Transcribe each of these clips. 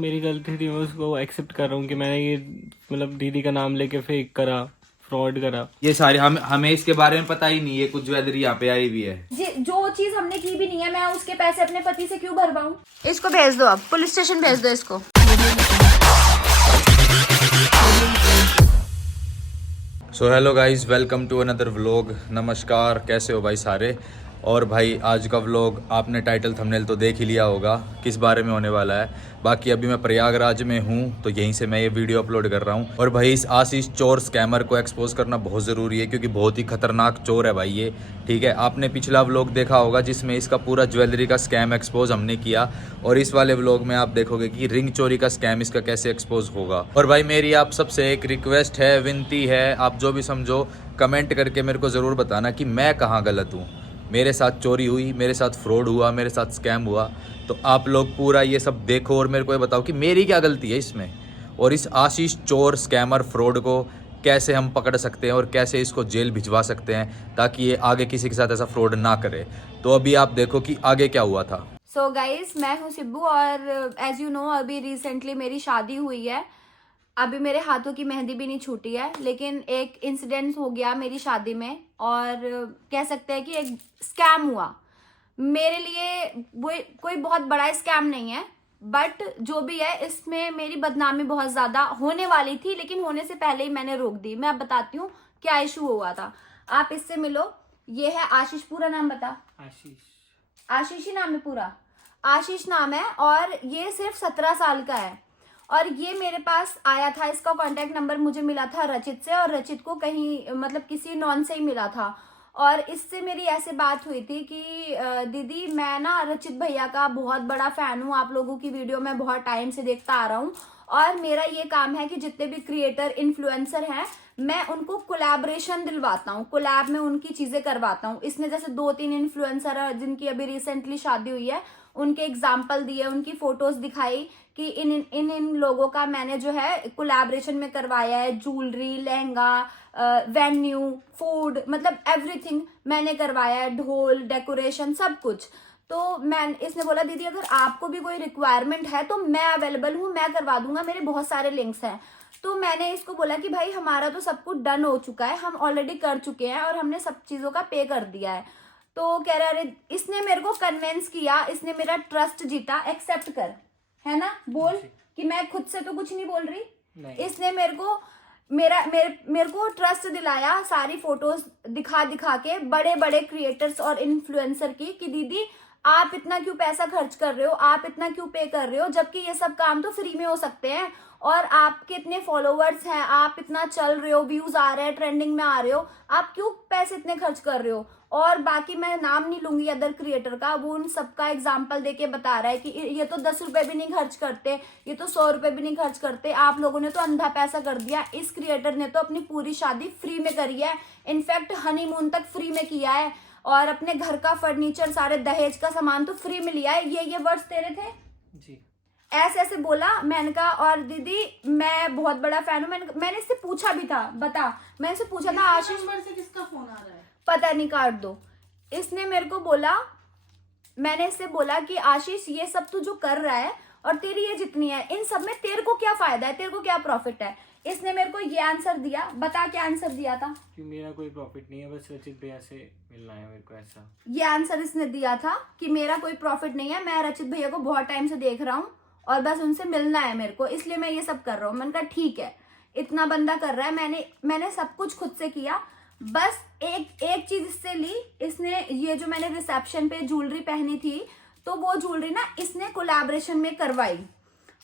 मेरी गलती थी, मैं उसको एक्सेप्ट कर रहा हूँ कि मैंने ये मतलब दीदी का नाम लेके फेक करा, फ्रॉड करा। ये सारे हमें इसके बारे में पता ही नहीं है, कुछ ज्वेलरी यहाँ पे आई हुई है। जो चीज हमने की भी नहीं है, मैं उसके पैसे अपने पति से क्यों भरवाऊं? इसको भेज दो, अब पुलिस स्टेशन भेज दो इसको। So hello guys, welcome to another vlog. नमस्कार, कैसे हो भाई सारे। और भाई आज का व्लॉग आपने टाइटल थंबनेल तो देख ही लिया होगा किस बारे में होने वाला है। बाकी अभी मैं प्रयागराज में हूँ तो यहीं से मैं ये वीडियो अपलोड कर रहा हूँ। और भाई इस आशीष चोर स्कैमर को एक्सपोज करना बहुत ज़रूरी है क्योंकि बहुत ही खतरनाक चोर है भाई ये। ठीक है, आपने पिछला व्लॉग देखा होगा जिसमें इसका पूरा ज्वेलरी का स्कैम एक्सपोज हमने किया, और इस वाले व्लॉग में आप देखोगे कि रिंग चोरी का स्कैम इसका कैसे एक्सपोज होगा। और भाई मेरी आप सबसे एक रिक्वेस्ट है, विनती है, आप जो भी समझो कमेंट करके मेरे को ज़रूर बताना कि मैं कहाँ गलत हूँ। मेरे साथ चोरी हुई, मेरे साथ फ्रॉड हुआ, मेरे साथ स्कैम हुआ, तो आप लोग पूरा ये सब देखो और मेरे को ये बताओ कि मेरी क्या गलती है इसमें, और इस आशीष चोर स्कैमर फ्रॉड को कैसे हम पकड़ सकते हैं और कैसे इसको जेल भिजवा सकते हैं ताकि ये आगे किसी के साथ ऐसा फ्रॉड ना करे। तो अभी आप देखो कि आगे क्या हुआ था। सो गाइज, मैं हूँ सिब्बू और एज यू नो अभी रिसेंटली मेरी शादी हुई है। अभी मेरे हाथों की मेहंदी भी नहीं छूटी है, लेकिन एक इंसिडेंट हो गया मेरी शादी में और कह सकते हैं कि एक स्कैम हुआ मेरे लिए। वो कोई बहुत बड़ा स्कैम नहीं है, बट जो भी है इसमें मेरी बदनामी बहुत ज्यादा होने वाली थी, लेकिन होने से पहले ही मैंने रोक दी। मैं अब बताती हूँ क्या इशू हुआ था। आप इससे मिलो। ये है आशीष, पूरा नाम बता। आशीष ही नाम है पूरा, आशीष नाम है, और ये सिर्फ 17 साल का है। और ये मेरे पास आया था, इसका कांटेक्ट नंबर मुझे मिला था रचित से, और रचित को कहीं मतलब किसी नॉन से ही मिला था। और इससे मेरी ऐसे बात हुई थी कि दीदी मैं ना रचित भैया का बहुत बड़ा फैन हूँ, आप लोगों की वीडियो मैं बहुत टाइम से देखता आ रहा हूँ, और मेरा ये काम है कि जितने भी क्रिएटर इन्फ्लुएंसर हैं मैं उनको कोलैबोरेशन दिलवाता हूँ, कोलैब में उनकी चीजें करवाता हूँ। इसने जैसे 2-3 इन्फ्लुएंसर है जिनकी अभी रिसेंटली शादी हुई है, उनके एग्जाम्पल दिए, उनकी फोटोज दिखाई कि इन लोगों का मैंने जो है कोलैबोरेशन में करवाया है। ज्वेलरी, लहंगा, वेन्यू, फूड, मतलब एवरीथिंग मैंने करवाया है, ढोल, डेकोरेशन, सब कुछ। तो इसने बोला दीदी अगर आपको भी कोई रिक्वायरमेंट है तो मैं अवेलेबल हूँ, मैं करवा दूंगा, मेरे बहुत सारे लिंक्स हैं। तो मैंने इसको बोला कि भाई हमारा तो सब कुछ डन हो चुका है, हम ऑलरेडी कर चुके हैं और हमने सब चीजों का पे कर दिया है। तो कह रहा अरे, इसने मेरे को कन्विंस किया, इसने मेरा ट्रस्ट जीता। एक्सेप्ट कर, है ना, बोल कि मैं खुद से तो कुछ नहीं बोल रही नहीं। इसने मेरे को ट्रस्ट दिलाया, सारी फोटोज दिखा के बड़े बड़े क्रिएटर्स और इन्फ्लुएंसर की कि दीदी आप इतना क्यों पैसा खर्च कर रहे हो, आप इतना क्यों पे कर रहे हो, जबकि ये सब काम तो फ्री में हो सकते हैं, और आपके इतने फॉलोवर्स हैं, आप इतना चल रहे हो, व्यूज आ रहे हैं, ट्रेंडिंग में आ रहे हो, आप क्यों पैसे इतने खर्च कर रहे हो। और बाकी मैं नाम नहीं लूंगी अदर क्रिएटर का, वो उन सबका एग्जाम्पल देके बता रहा है कि ये तो 10 रुपए भी नहीं खर्च करते, ये तो 100 रुपए भी नहीं खर्च करते, आप लोगों ने तो अंधा पैसा कर दिया। इस क्रिएटर ने तो अपनी पूरी शादी फ्री में करी है, इनफैक्ट हनीमून तक फ्री में किया है, और अपने घर का फर्नीचर, सारे दहेज का सामान तो फ्री में लिया है। ये वर्ड्स तेरे थे जी। ऐसे बोला। मैंने कहा और दीदी मैं बहुत बड़ा फैन हूँ। मैंने इससे पूछा भी था, बता, मैंने इससे पूछा था आशीष नंबर से किसका फोन आ रहा है, पता नहीं, काट दो। इसने मेरे को बोला, मैंने इससे बोला कि आशीष ये सब तू जो कर रहा है और तेरी ये जितनी है, इन सब में तेरे को क्या फायदा है, तेरे को क्या प्रॉफिट है। इसने मेरे को ये आंसर दिया। बता क्या आंसर दिया था। कि मेरा कोई प्रॉफिट नहीं है, बस रचित भैया से मिलना है मेरे को, ऐसा ये आंसर इसने दिया था कि मेरा कोई प्रॉफिट नहीं है, मैं रचित भैया को बहुत टाइम से देख रहा हूँ और बस उनसे मिलना है मेरे को, इसलिए मैं ये सब कर रहा हूँ। मैंने कहा ठीक है, इतना बंदा कर रहा है, मैंने सब कुछ खुद से किया। बस एक चीज इससे ली, इसने ये जो मैंने रिसेप्शन पे ज्वेलरी पहनी थी, तो वो ज्वेलरी ना इसने कोलैबोरेशन में करवाई,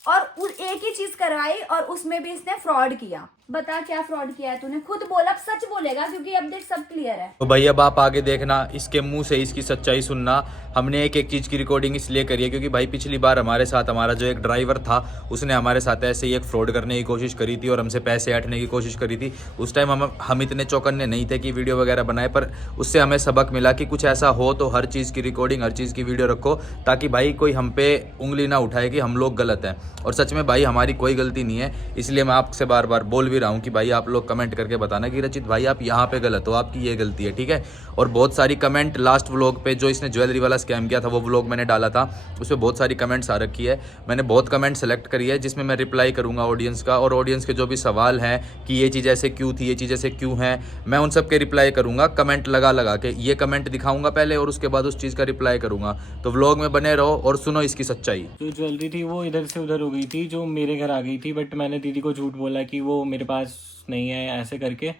और एक ही चीज करवाई, और उसमें भी इसने फ्रॉड किया। बता क्या फ्रॉड किया है तूने, खुद बोल, अब सच बोलेगा क्योंकि अब देख सब क्लियर है। तो भाई अब आप आगे देखना, इसके मुंह से इसकी सच्चाई सुनना। हमने एक एक चीज़ की रिकॉर्डिंग इसलिए करी है क्योंकि भाई पिछली बार हमारे साथ हमारा जो एक ड्राइवर था उसने हमारे साथ ऐसे ही एक फ्रॉड करने की कोशिश करी थी और हमसे पैसे ऐंठने की कोशिश करी थी। उस टाइम हम इतने चौकन्ने नहीं थे कि वीडियो वगैरह बनाए, पर उससे हमें सबक मिला कि कुछ ऐसा हो तो हर चीज़ की रिकॉर्डिंग, हर चीज़ की वीडियो रखो, ताकि भाई कोई हम पे उंगली ना उठाए कि हम लोग गलत हैं। और सच में भाई हमारी कोई गलती नहीं है, इसलिए मैं आपसे बार बार बोल भी भी रहा हूँ कि भाई आप लोग कमेंट करके बताना कि रचित भाई आप यहाँ पे गलत हो, आपकी ये गलती है, ठीक है। और बहुत सारी कमेंट लास्ट व्लॉग पे जो इसने ज्वेलरी वाला स्कैम किया था वो व्लॉग मैंने डाला था, उस पर बहुत सारी कमेंट्स आ रखी है। मैंने बहुत कमेंट सेलेक्ट करी है जिसमें मैं रिप्लाई करूँगा ऑडियंस का, और ऑडियंस के जो भी सवाल हैं कि ये चीज़ ऐसे क्यों थी, ये चीज़ ऐसे क्यों है, मैं उन सब के रिप्लाई करूँगा कमेंट लगा के। ये कमेंट दिखाऊंगा पहले और उसके बाद उस चीज़ का रिप्लाई करूँगा। तो व्लॉग में बने रहो और सुनो इसकी सच्चाई। जो ज्वेलरी थी वो इधर से उधर हो गई थी, जो मेरे घर आ गई थी, बट मैंने दीदी को झूठ बोला कि वो मेरे पास नहीं है ऐसे करके,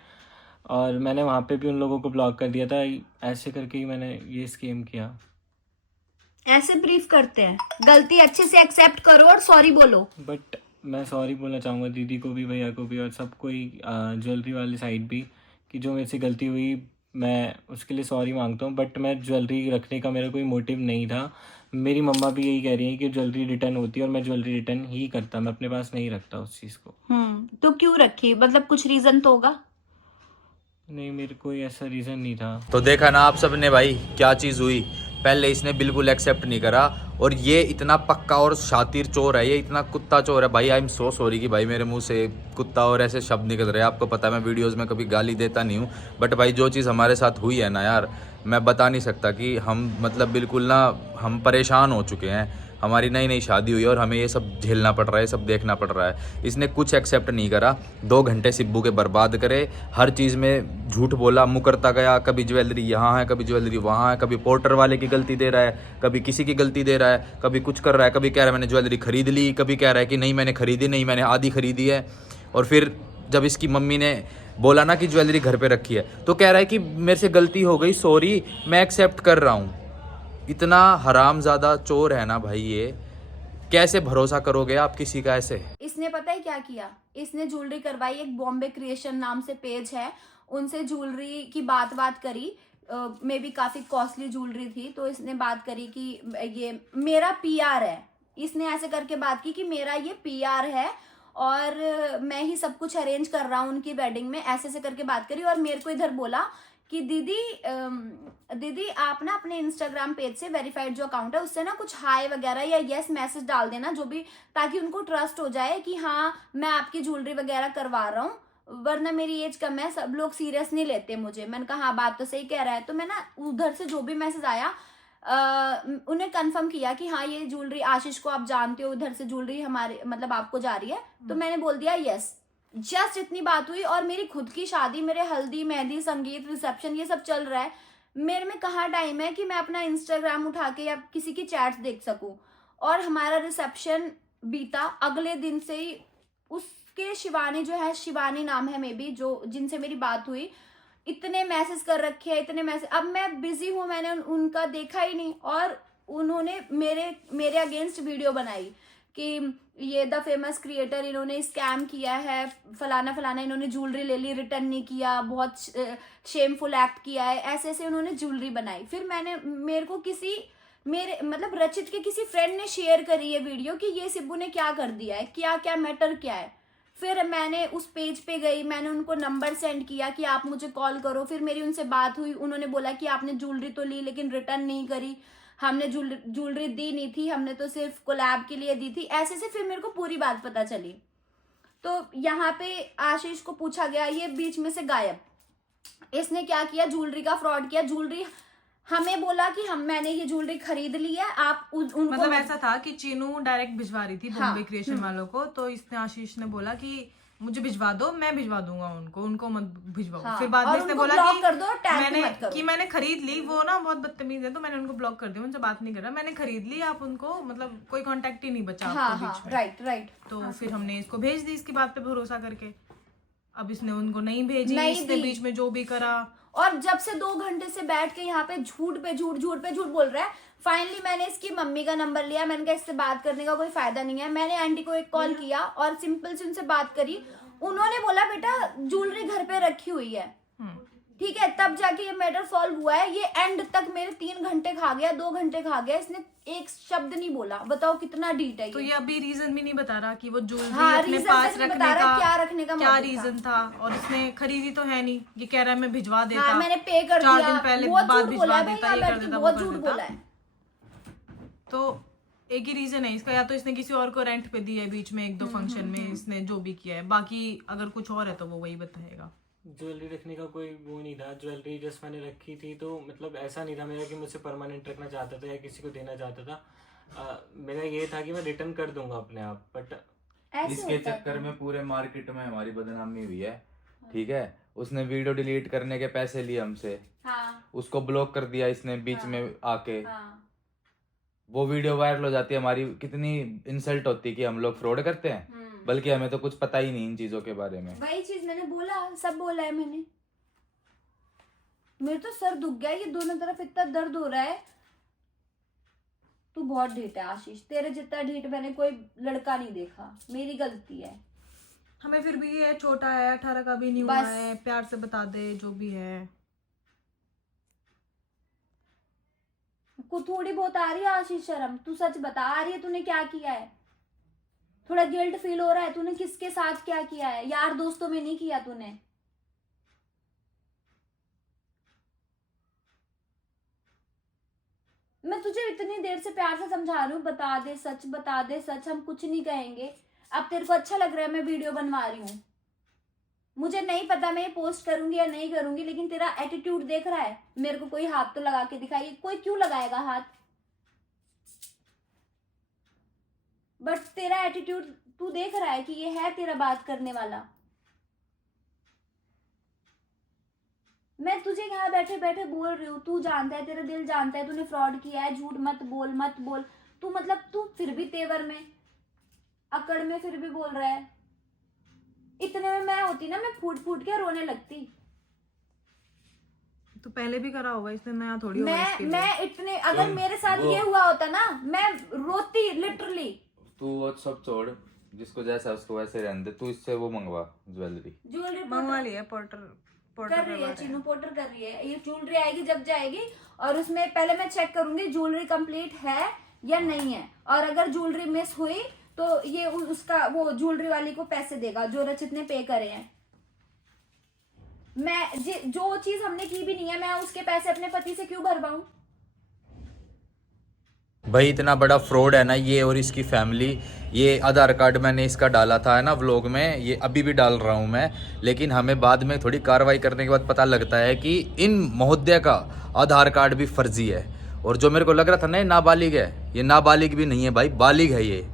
और मैंने वहाँ पे भी उन लोगों को ब्लॉक कर दिया था। ऐसे करके ही मैंने ये स्कीम किया। ऐसे ब्रीफ करते हैं, गलती अच्छे से एक्सेप्ट करो और सॉरी बोलो। बट मैं सॉरी बोलना चाहूँगा दीदी को भी, भैया को भी, और सबको ही, ज्वेलरी वाली साइड भी, कि जो मेरे से गलती हुई मैं उसके लिए सॉरी मांगता हूँ। बट मैं ज्वेलरी रखने का मेरा कोई मोटिव नहीं था। मेरी मम्मा भी यही कह रही है कि ज्वेलरी रिटर्न होती है, और मैं ज्वेलरी रिटर्न ही करता, मैं अपने पास नहीं रखता उस चीज़ को। तो क्यों रखी, मतलब कुछ रीजन तो होगा। नहीं, मेरे कोई ऐसा रीज़न नहीं था। तो देखा ना आप सब ने भाई क्या चीज़ हुई। पहले इसने बिल्कुल एक्सेप्ट नहीं करा, और ये इतना पक्का और शातिर चोर है, ये इतना कुत्ता चोर है भाई। आई एम सो सॉरी कि भाई मेरे मुंह से कुत्ता और ऐसे शब्द निकल रहे हैं। आपको पता है मैं वीडियोस में कभी गाली देता नहीं हूँ, बट भाई जो चीज़ हमारे साथ हुई है ना यार, मैं बता नहीं सकता कि हम मतलब बिल्कुल ना हम परेशान हो चुके हैं। हमारी नई नई शादी हुई है और हमें ये सब झेलना पड़ रहा है, सब देखना पड़ रहा है। इसने कुछ एक्सेप्ट नहीं करा, 2 घंटे सिब्बू के बर्बाद करे, हर चीज़ में झूठ बोला, मुकरता गया। कभी ज्वेलरी यहाँ है, कभी ज्वेलरी वहाँ है, कभी पोर्टर वाले की गलती दे रहा है, कभी किसी की गलती दे रहा है, कभी कुछ कर रहा है, कभी कह रहा है मैंने ज्वेलरी खरीद ली, कभी कह रहा है कि नहीं मैंने खरीदी नहीं, मैंने आधी खरीदी है। और फिर जब इसकी मम्मी ने बोला ना कि ज्वेलरी घर पे रखी है, तो कह रहा है कि मेरे से गलती हो गई, सॉरी, मैं एक्सेप्ट कर रहा हूँ। इतना हरामजादा चोर है ना भाई ये, कैसे भरोसा करोगे आप किसी का ऐसे। इसने पता है क्या किया, इसने ज्वेलरी करवाई, एक बॉम्बे क्रिएशन नाम से पेज है, उनसे ज्वेलरी की बात करी। मे बी काफी कॉस्टली ज्वेलरी थी, तो इसने बात करी कि ये मेरा पीआर है। इसने ऐसे करके बात की कि मेरा ये पीआर है और मैं ही सब कुछ अरेंज कर रहा हूँ उनकी वेडिंग में, ऐसे से करके बात करी। और मेरे को इधर बोला कि दीदी आप ना अपने इंस्टाग्राम पेज से, वेरीफाइड जो अकाउंट है उससे ना कुछ हाय वगैरह या यस मैसेज डाल देना, जो भी, ताकि उनको ट्रस्ट हो जाए कि हाँ मैं आपकी ज्वेलरी वगैरह करवा रहा हूँ, वरना मेरी एज कम है, सब लोग सीरियस नहीं लेते मुझे। मैंने कहा हाँ बात तो सही कह रहा है। तो मैं ना उधर से जो भी मैसेज आया उन्हें कंफर्म किया कि हाँ ये ज्वेलरी आशीष को आप जानते हो, उधर से ज्वेलरी हमारे मतलब आपको जा रही है, तो मैंने बोल दिया यस। जस्ट इतनी बात हुई, और मेरी खुद की शादी, मेरे हल्दी मेहंदी संगीत रिसेप्शन ये सब चल रहा है। मेरे में कहाँ टाइम है कि मैं अपना इंस्टाग्राम उठा के या किसी की चैट्स देख सकूं। और हमारा रिसेप्शन बीता, अगले दिन से ही उसके शिवानी जो है, शिवानी नाम है मे बी, जो जिनसे मेरी बात हुई, इतने मैसेज कर रखे हैं, इतने मैसेज। अब मैं बिजी हूँ, मैंने उनका देखा ही नहीं, और उन्होंने मेरे अगेंस्ट वीडियो बनाई कि ये द फेमस क्रिएटर इन्होंने स्कैम किया है, फलाना फलाना, इन्होंने ज्वेलरी ले ली, रिटर्न नहीं किया, बहुत शेमफुल एक्ट किया है, ऐसे ऐसे उन्होंने ज्वेलरी बनाई। फिर मेरे को मेरे मतलब रचित के किसी फ्रेंड ने शेयर करी ये वीडियो कि ये सिब्बू ने क्या कर दिया है, क्या मैटर क्या है। फिर मैंने उस पेज पे गई, मैंने उनको नंबर सेंड किया कि आप मुझे कॉल करो। फिर मेरी उनसे बात हुई, उन्होंने बोला कि आपने ज्वेलरी तो ली लेकिन रिटर्न नहीं करी, हमने ज्वेलरी दी नहीं थी, हमने तो सिर्फ कोलैब के लिए दी थी, ऐसे से फिर मेरे को पूरी बात पता चली। तो यहाँ पे आशीष को पूछा गया, ये बीच में से गायब। इसने क्या किया, ज्वेलरी का फ्रॉड किया। ज्वेलरी हमें बोला कि मैंने ये ज्वेलरी खरीद ली है, आप उनको मतलब ऐसा था कि चीनू डायरेक्ट भिजवा रही थी बॉम्बे क्रिएशन वालों को, तो इसने आशीष ने बोला कि मुझे भिजवा दो, मैं भिजवा दूंगा उनको मत भिजवाओ। हाँ, फिर बाद में इसने बोला कि मैंने खरीद ली, वो ना बहुत बदतमीज है, तो मैंने उनको ब्लॉक कर दिया, उनसे बात नहीं कर रहा, मैंने खरीद ली, आप उनको मतलब कोई कांटेक्ट ही नहीं बचा आपके बीच में। राइट। तो फिर हमने इसको भेज दी इसकी बात पे भरोसा करके। अब इसने उनको नहीं भेजी, इसने बीच में जो भी करा, और जब से 2 घंटे से बैठ के यहाँ पे झूठ पे झूठ बोल रहा है। फाइनली मैंने इसकी मम्मी का नंबर लिया, मैंने कहा इससे बात करने का कोई फायदा नहीं है। मैंने आंटी को एक कॉल किया और सिंपल से उनसे बात करी। उन्होंने बोला बेटा ज्वेलरी घर पे रखी हुई है, ठीक है, तब जाके ये मैटर सॉल्व हुआ है। ये एंड तक मेरे 3 घंटे खा गया, 2 घंटे खा गया, इसने एक शब्द नहीं बोला। बताओ कितना डीट है। तो ये अभी रीजन भी नहीं बता रहा कि वो ज्वेलरी अपने पास रखने का क्या रीजन था, और इसने खरीदी तो है नहीं। ये कह रहा है मैं भिजवा देता, हाँ, मैंने पे कर 4 दिया, दिन पहले बहुत बाद झूठ बोला भिजवा है देता, ये कर देता, वो बहुत कर झूठ देता। बोला है। तो एक ही रीजन है इसका, या तो इसने किसी और को रेंट पे दिया है बीच में 1-2 फंक्शन में, इसने जो भी किया है। बाकी अगर कुछ और है तो वो वही बताएगा। ज्वेलरी रखने का कोई वो नहीं था, ज्वेलरी जस्ट मैंने रखी थी, तो मतलब ऐसा नहीं था मेरा कि मुझसे परमानेंट रखना चाहता था या किसी को देना चाहता था। मेरा ये था कि मैं रिटर्न कर दूंगा अपने आप, बट इसके चक्कर में पूरे मार्केट में हमारी बदनामी हुई है। ठीक है, उसने वीडियो डिलीट करने के पैसे लिए हमसे। हाँ। उसको ब्लॉक कर दिया इसने बीच में आके। हाँ। वो वीडियो वायरल हो जाती है, हमारी कितनी इंसल्ट होती है कि हम लोग फ्रॉड करते हैं, बल्कि हमें तो कुछ पता ही नहीं इन चीजों के बारे में। वही चीज मैंने बोला, सब बोला है मैंने। मेरे तो सर दुख गया, ये दोनों तरफ इतना दर्द हो रहा है। तू बहुत ढीठ है आशीष, तेरे जितना ढीठ मैंने कोई लड़का नहीं देखा। मेरी गलती है। हमें फिर भी ये छोटा है, 18 का भी नहीं हुआ है, प्यार से बता दे जो भी है। को थोड़ी बहुत आ रही है आशीष शर्म? तू सच बता, आ रही है? तूने क्या किया है? थोड़ा गिल्ट फील हो रहा है? तूने किसके साथ क्या किया है? यार दोस्तों में नहीं किया तूने। मैं तुझे इतनी देर से प्यार से समझा रही हूँ, बता दे सच, बता दे सच, हम कुछ नहीं कहेंगे। अब तेरे को अच्छा लग रहा है मैं वीडियो बनवा रही हूँ। मुझे नहीं पता मैं ये पोस्ट करूंगी या नहीं करूंगी, लेकिन तेरा एटीट्यूड देख रहा है। मेरे को कोई हाथ तो लगा के दिखाई, कोई क्यों लगाएगा हाथ? बट तेरा एटीट्यूड तू देख रहा है कि ये है तेरा बात करने वाला। मैं तुझे यहाँ बैठे बैठे बोल रही हूँ, तू जानता है, तेरा दिल जानता है तूने फ्रॉड किया है। झूठ मत बोल, मत बोल। तू मतलब तू फिर भी तेवर में, अकड़ में फिर भी बोल रहा है। इतने में मैं होती ना, मैं फूट फूट के रोने लगती। तो पहले भी करा होगा इसने, नया थोड़ी होगा इसके लिए। मैं इतने, अगर मेरे साथ ये हुआ होता ना, मैं रोती लिटरली। तू वो सब छोड़, जिसको जैसा उसको वैसे रहने दे। तू इससे वो मंगवा, ज्वेलरी मंगवा लिया। पोर्टर कर रही है, चीनू पोर्टर कर रही है। ये ज्वेलरी आएगी जब जाएगी, और उसमें पहले मैं चेक करूंगी ज्वेलरी कंप्लीट है या नहीं है। और अगर ज्वेलरी मिस हुई तो ये उसका वो ज्वेलरी वाली को पैसे देगा जो रचित ने पे करे हैं। मैं जो चीज हमने की भी नहीं है, मैं उसके पैसे अपने पति से क्यों भरवाऊं? भाई इतना बड़ा फ्रॉड है ना ये और इसकी फैमिली। ये आधार कार्ड मैंने इसका डाला था है ना व्लॉग में, ये अभी भी डाल रहा हूँ मैं। लेकिन हमें बाद में थोड़ी कार्रवाई करने के बाद पता लगता है कि इन महोदय का आधार कार्ड भी फर्जी है। और जो मेरे को लग रहा था ना ये नाबालिग है, ये नाबालिग भी नहीं है भाई, बालिग है ये।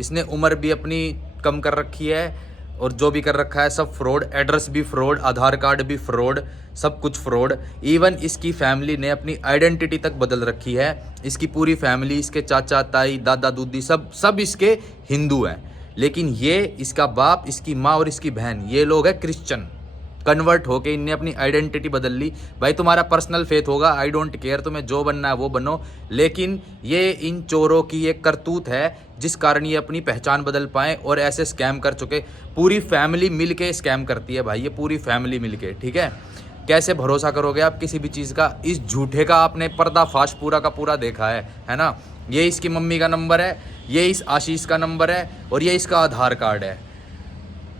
इसने उम्र भी अपनी कम कर रखी है और जो भी कर रखा है सब फ्रॉड। एड्रेस भी फ्रॉड, आधार कार्ड भी फ्रॉड, सब कुछ फ्रॉड। इवन इसकी फैमिली ने अपनी आइडेंटिटी तक बदल रखी है। इसकी पूरी फैमिली, इसके चाचा ताई दादा दूदी सब इसके हिंदू हैं, लेकिन ये इसका बाप, इसकी माँ और इसकी बहन, ये लोग हैं क्रिश्चियन। कन्वर्ट होके इनने अपनी आइडेंटिटी बदल ली। भाई तुम्हारा पर्सनल फेथ होगा, आई डोंट केयर, तुम्हें जो बनना है वो बनो, लेकिन ये इन चोरों की एक करतूत है जिस कारण ये अपनी पहचान बदल पाए और ऐसे स्कैम कर चुके। पूरी फैमिली मिलके स्कैम करती है भाई, ये पूरी फैमिली मिलके। ठीक है, कैसे भरोसा करोगे आप किसी भी चीज़ का? इस झूठे का आपने पर्दाफाश पूरा का पूरा देखा है ना। ये इसकी मम्मी का नंबर है, ये इस आशीष का नंबर है और ये इसका आधार कार्ड है।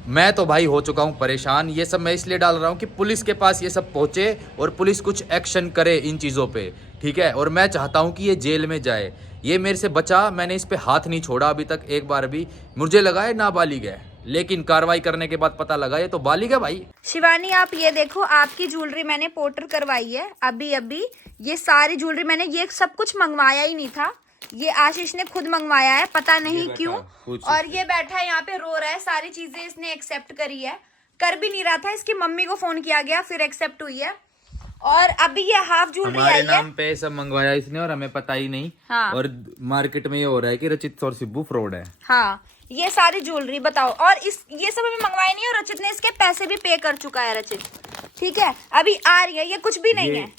मैं तो भाई हो चुका हूँ परेशान। ये सब मैं इसलिए डाल रहा हूँ कि पुलिस के पास ये सब पहुँचे और पुलिस कुछ एक्शन करे इन चीज़ों पे। ठीक है, और मैं चाहता हूँ कि ये जेल में जाए। ये मेरे से बचा, मैंने इस पे हाथ नहीं छोड़ा अभी तक एक बार भी। मुझे लगा है नाबालिग है, लेकिन कार्रवाई करने के बाद पता लगा ये तो बालिग है भाई। शिवानी आप ये देखो, आपकी ज्वेलरी मैंने पोर्टर करवाई है अभी। ये सारी ज्वेलरी मैंने, ये सब कुछ मंगवाया ही नहीं था, ये आशीष ने खुद मंगवाया है, पता नहीं क्यों। और ये बैठा है यहाँ पे रो रहा है, सारी चीजें इसने एक्सेप्ट करी है। कर भी नहीं रहा था, इसकी मम्मी को फोन किया गया फिर एक्सेप्ट हुई है। और अभी ये हाफ ज्वेलरी आई है, हमारे नाम पे सब मंगवाया इसने और हमें पता ही नहीं। हाँ। और मार्केट में ये हो रहा है कि रचित और सिब्बू फ्रॉड है। हाँ, ये सारी ज्वेलरी बताओ। और ये सब हमें मंगवाई नहीं, और रचित ने इसके पैसे भी पे कर चुका है रचित। ठीक है, अभी आ रही है, ये कुछ भी नहीं है।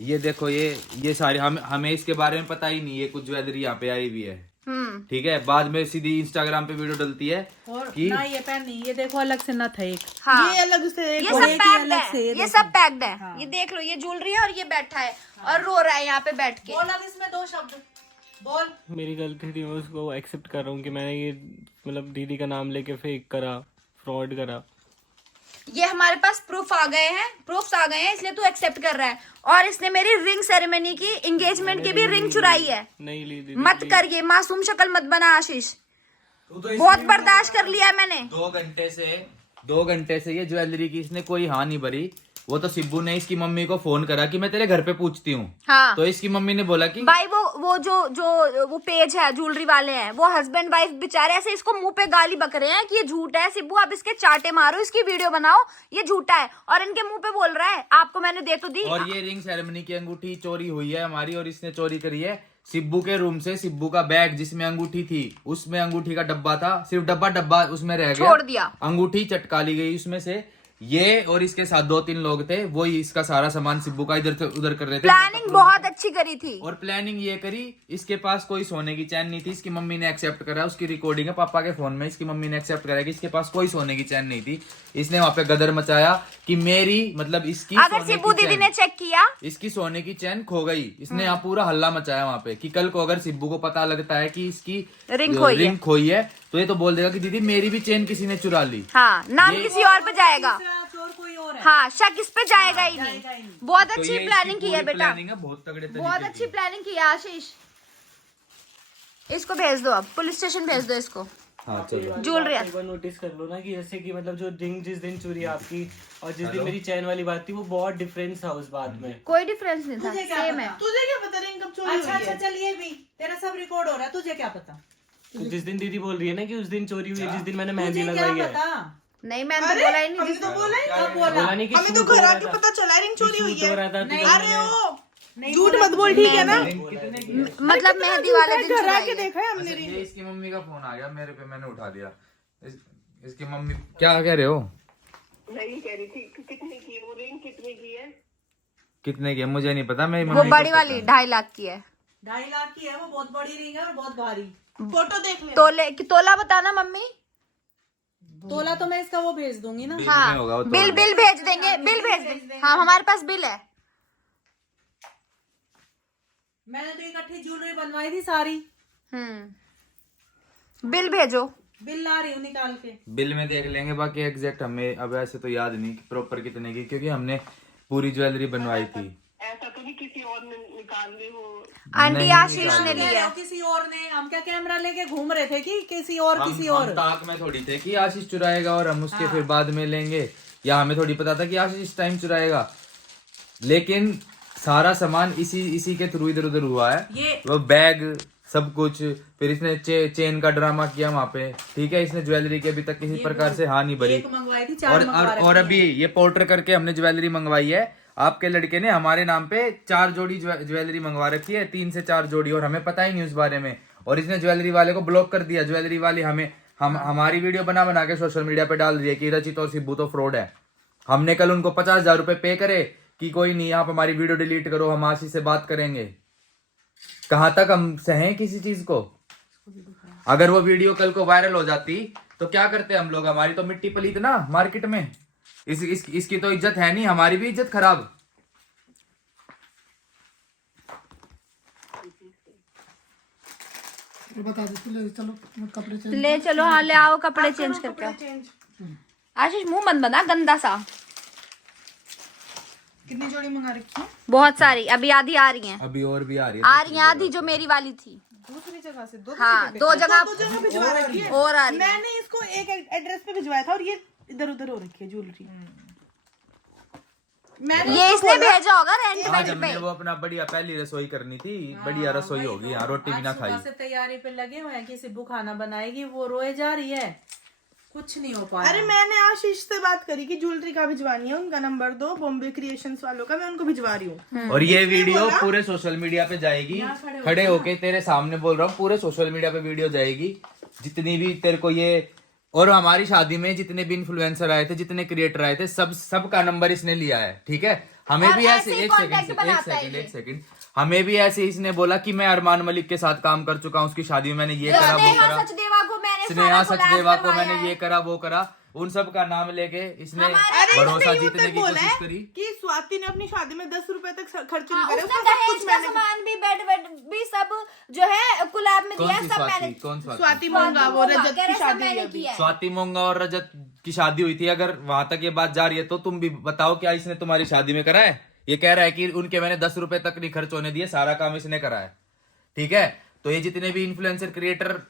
ये देखो, ये सारे हमें इसके बारे में पता ही नहीं। ये कुछ ज्वेलरी यहाँ पे आई हुई है। ठीक है, बाद में सीधी इंस्टाग्राम पे वीडियो डलती है कि ना ये पेन नहीं, ये देखो अलग से नथ है एक। हाँ, ये अलग से, ये सब पैक्ड है, ये सब पैक्ड है। हाँ। ये देख लो, ये ज्वेलरी है और ये बैठा है और रो रहा है यहाँ पे बैठ के। बोला इसमें 2 शब्द बोल। मेरी गलती थी, मैं उसको एक्सेप्ट कर रहा हूँ कि मैंने ये मतलब दीदी का नाम लेके फेक करा, फ्रॉड करा। ये हमारे पास प्रूफ आ गए हैं, प्रूफ्स आ गए हैं, इसलिए तू एक्सेप्ट कर रहा है। और इसने मेरी रिंग सेरेमनी की, एंगेजमेंट की भी रिंग चुराई है। नहीं ली दीदी, मत कर, ये मासूम शक्ल मत बना आशीष, बहुत बर्दाश्त कर लिया है मैंने। 2 घंटे से ये ज्वेलरी की इसने कोई हाँ नहीं भरी। वो तो सिब्बू ने इसकी मम्मी को फोन करा कि मैं तेरे घर पे पूछती हूँ। हाँ। तो इसकी मम्मी ने बोला कि भाई वो जो पेज है ज्वेलरी वाले हैं, वो हस्बैंड वाइफ बेचारे ऐसे इसको मुंह पे गाली बक रहे हैं कि ये झूठ है। सिब्बू आप इसके चाटे मारो, इसकी वीडियो बनाओ, ये झूठा है। और इनके मुंह पे बोल रहा है आपको मैंने दे तो दी। और ये रिंग सेरेमनी की अंगूठी चोरी हुई है हमारी, और इसने चोरी करी है सिब्बू के रूम से। सिब्बू का बैग जिसमें अंगूठी थी, उसमें अंगूठी का डब्बा था, सिर्फ डब्बा उसमें रह गया, छोड़ दिया। अंगूठी चटका ली गई उसमें से। ये और इसके साथ 2-3 लोग थे, वो इसका सारा सामान सिब्बू का इधर से उधर कर रहे थे। प्लानिंग बहुत अच्छी करी थी। और प्लानिंग ये करी, इसके पास कोई सोने की चैन नहीं थी। इसकी मम्मी ने एक्सेप्ट करा, उसकी रिकॉर्डिंग है पापा के फोन में। इसकी मम्मी ने एक्सेप्ट करा कि इसके पास कोई सोने की चैन नहीं थी। इसने वहां पे गदर मचाया कि मेरी मतलब इसकी अगर सिब्बू दीदी ने चेक किया, इसकी सोने की चैन खो गई। इसने यहाँ पूरा हल्ला मचाया वहां पे कि कल को अगर सिब्बू को पता लगता है कि इसकी रिंग खोई है तो ये तो बोल देगा कि दीदी मेरी भी चेन किसी ने चुरा ली। हाँ, नाम किसी और पे जाएगा। हाँ, शक इस पे जाएगा ही नहीं। बहुत तो अच्छी ये प्लानिंग की है बेटा, बहुत तगड़े तरीके बहुत अच्छी प्लानिंग की है आशीष। इसको भेज दो, अब पुलिस स्टेशन भेज दो इसको। हाँ चलो। ज्वेलरी एक बार नोटिस कर लो ना कि जैसे कि मतलब जो रिंग जिस दिन चोरी आपकी और जिस दिन मेरी चैन वाली बात थी, वो बहुत डिफरेंस था उस बात में। कोई डिफरेंस नहीं था, सेम है। तुझे क्या पता रिंग कब चोरी हुई है? अच्छा चल, ये भी तेरा सब रिकॉर्ड हो रहा है, तुझे क्या पता? तो जिस दिन दीदी बोल रही है ना कि उस दिन चोरी हुई है, जिस दिन मैंने मेहंदी लगवाई है। नहीं, मैंने तो बोला ही नहीं। हमने तो बोला ही नहीं। बोला नहीं कि हमें तो घर आके पता चला रिंग चोरी हुई है। अरे ओ झूठ मत बोल, ठीक है ना? मतलब मेहंदी वाले दिन घर चुराई आके है। देखा है हमने ये रिंग। इसकी मम्मी का फोन आ गया मेरे पे, मैंने उठा दिया। इसकी मम्मी क्या कह रहे हो? नहीं कह रही थी कितने की वो रिंग, कितने की है? कितने की मुझे नहीं पता, मेरी वो मम्मी बड़ी वाली 2.5 लाख की है। 2.5 लाख की है वो, बहुत बड़ी रिंग है और बहुत भारी। फोटो देख ले। तोला बताना मम्मी। तोला तो मैं इसका वो भेज दूंगी ना। हाँ, बिल भेज देंगे, बिल भेज देंगे। हाँ, हमारे पास बिल है। मैंने तो इकट्ठी ज्वेलरी बनवाई थी सारी। बिल भेजो। बिल ला रही हूँ निकाल के। बिल में देख लेंगे, बाकी एग्जैक्ट हमें अब ऐसे तो याद नहीं कि प्रॉपर कितने की, क्योंकि हमने पूरी ज्वेलरी बनवाई थी। ऐसा तो नहीं किसी और ने निकाल ली हो? आंटी आशीष ने लिया। किसी और ने, हम क्या कैमरा लेके घूम रहे थे कि किसी और हम ताक में थोड़ी थे कि आशीष चुराएगा और हम उसके फिर बाद में लेंगे, या हमें थोड़ी पता था कि आशीष इस टाइम चुराएगा। लेकिन सारा सामान इसी के थ्रू इधर उधर हुआ है। वो बैग सब कुछ, फिर इसने चेन का ड्रामा किया वहाँ पे, ठीक है। इसने ज्वेलरी की अभी तक किसी प्रकार से हाँ नहीं भरी। मंगवाई थी, और अभी ये पोर्टर करके हमने ज्वेलरी मंगवाई है। आपके लड़के ने हमारे नाम पे 4 जोड़ी ज्वेलरी मंगवा रखी है, 3 से 4 जोड़ी, और हमें पता ही नहीं उस बारे में। और इसने ज्वेलरी वाले को ब्लॉक कर दिया। ज्वेलरी वाले हमारी वीडियो बना के सोशल मीडिया पे डाल दिया कि रचित और सिब्बू तो फ्रॉड है। हमने कल उनको 50,000 रुपए पे करे कि कोई नहीं, आप हमारी वीडियो डिलीट करो, हम आशीष से बात करेंगे। कहां तक हम सहें किसी चीज को? अगर वो वीडियो कल को वायरल हो जाती तो क्या करते हम लोग? हमारी तो मिट्टी पलीत ना मार्केट में। इसकी तो इज्जत है नहीं, हमारी भी इज्जत खराब। बता दे, ले चलो कपड़े चेंज। ले चलो, हाँ ले आओ कपड़े चेंज करके। आशीष मुंह बंद बना, गंदा सा। कितनी जोड़ी मंगा रखी है? बहुत सारी, अभी आधी आ रही हैं। अभी और भी आ रही है आधी जो मेरी वाली थी। दूसरी जगह से हाँ, 2 जगह भिजवा रखी है। और आ रही है। मैंने इसको एक एड्रेस पे भिजवाया था और ये इधर उधर हो रखी है ज्वेलरी। ये इसने भेजा होगा रेंट आज हमने वो अपना बढ़िया पहली रसोई करनी थी, बढ़िया रसोई होगी यहाँ, रोटी भी ना खाई। से तैयारी पे लगे हुए हैं कि सिब्बू खाना बनाएगी, वो रोए जा रही है, कुछ नहीं हो पा रहा। अरे मैंने आशीष से बात करी कि ज्वेलरी का भिजवानी है, उनका नंबर दो, बॉम्बे क्रिएशंस वालों का, मैं उनको भिजवा रही हूँ। और ये वीडियो पूरे सोशल मीडिया पे जाएगी, खड़े होके तेरे सामने बोल रहा हूँ, पूरे सोशल मीडिया पे वीडियो जाएगी। जितनी भी तेरे को ये, और हमारी शादी में जितने भी इन्फ्लुएंसर आए थे, जितने क्रिएटर आए थे, सबका नंबर इसने लिया है, ठीक है। हमें भी ऐसे एक सेकंड हमें भी ऐसे इसने बोला कि मैं अरमान मलिक के साथ काम कर चुका हूँ, उसकी शादी में मैंने ये करा, वो करा, स्नेहा सचदेवा को मैंने ये करा वो करा। उन सब का नाम लेके इसने भरोसा जीतने की कोशिश करी कि स्वाति ने अपनी शादी में 10 रुपए तक खर्च नहीं करे। उसने दहेज का सामान भी, बेड भी सब जो है गुलाब में दिया, सब मैंने। कौन स्वाति मोंगा, वो रजत की शादी है अभी। स्वाति मोंगा और रजत की शादी हुई थी, अगर वहां तक ये बात जा रही है तो तुम भी बताओ क्या इसने तुम्हारी शादी में करा है? ये कह रहा है कि उनके मैंने 10 रुपए तक नहीं खर्च होने दिए, सारा काम इसने करा है। ठीक है, तो ये जितने भी इन्फ्लुएंसर क्रिएटर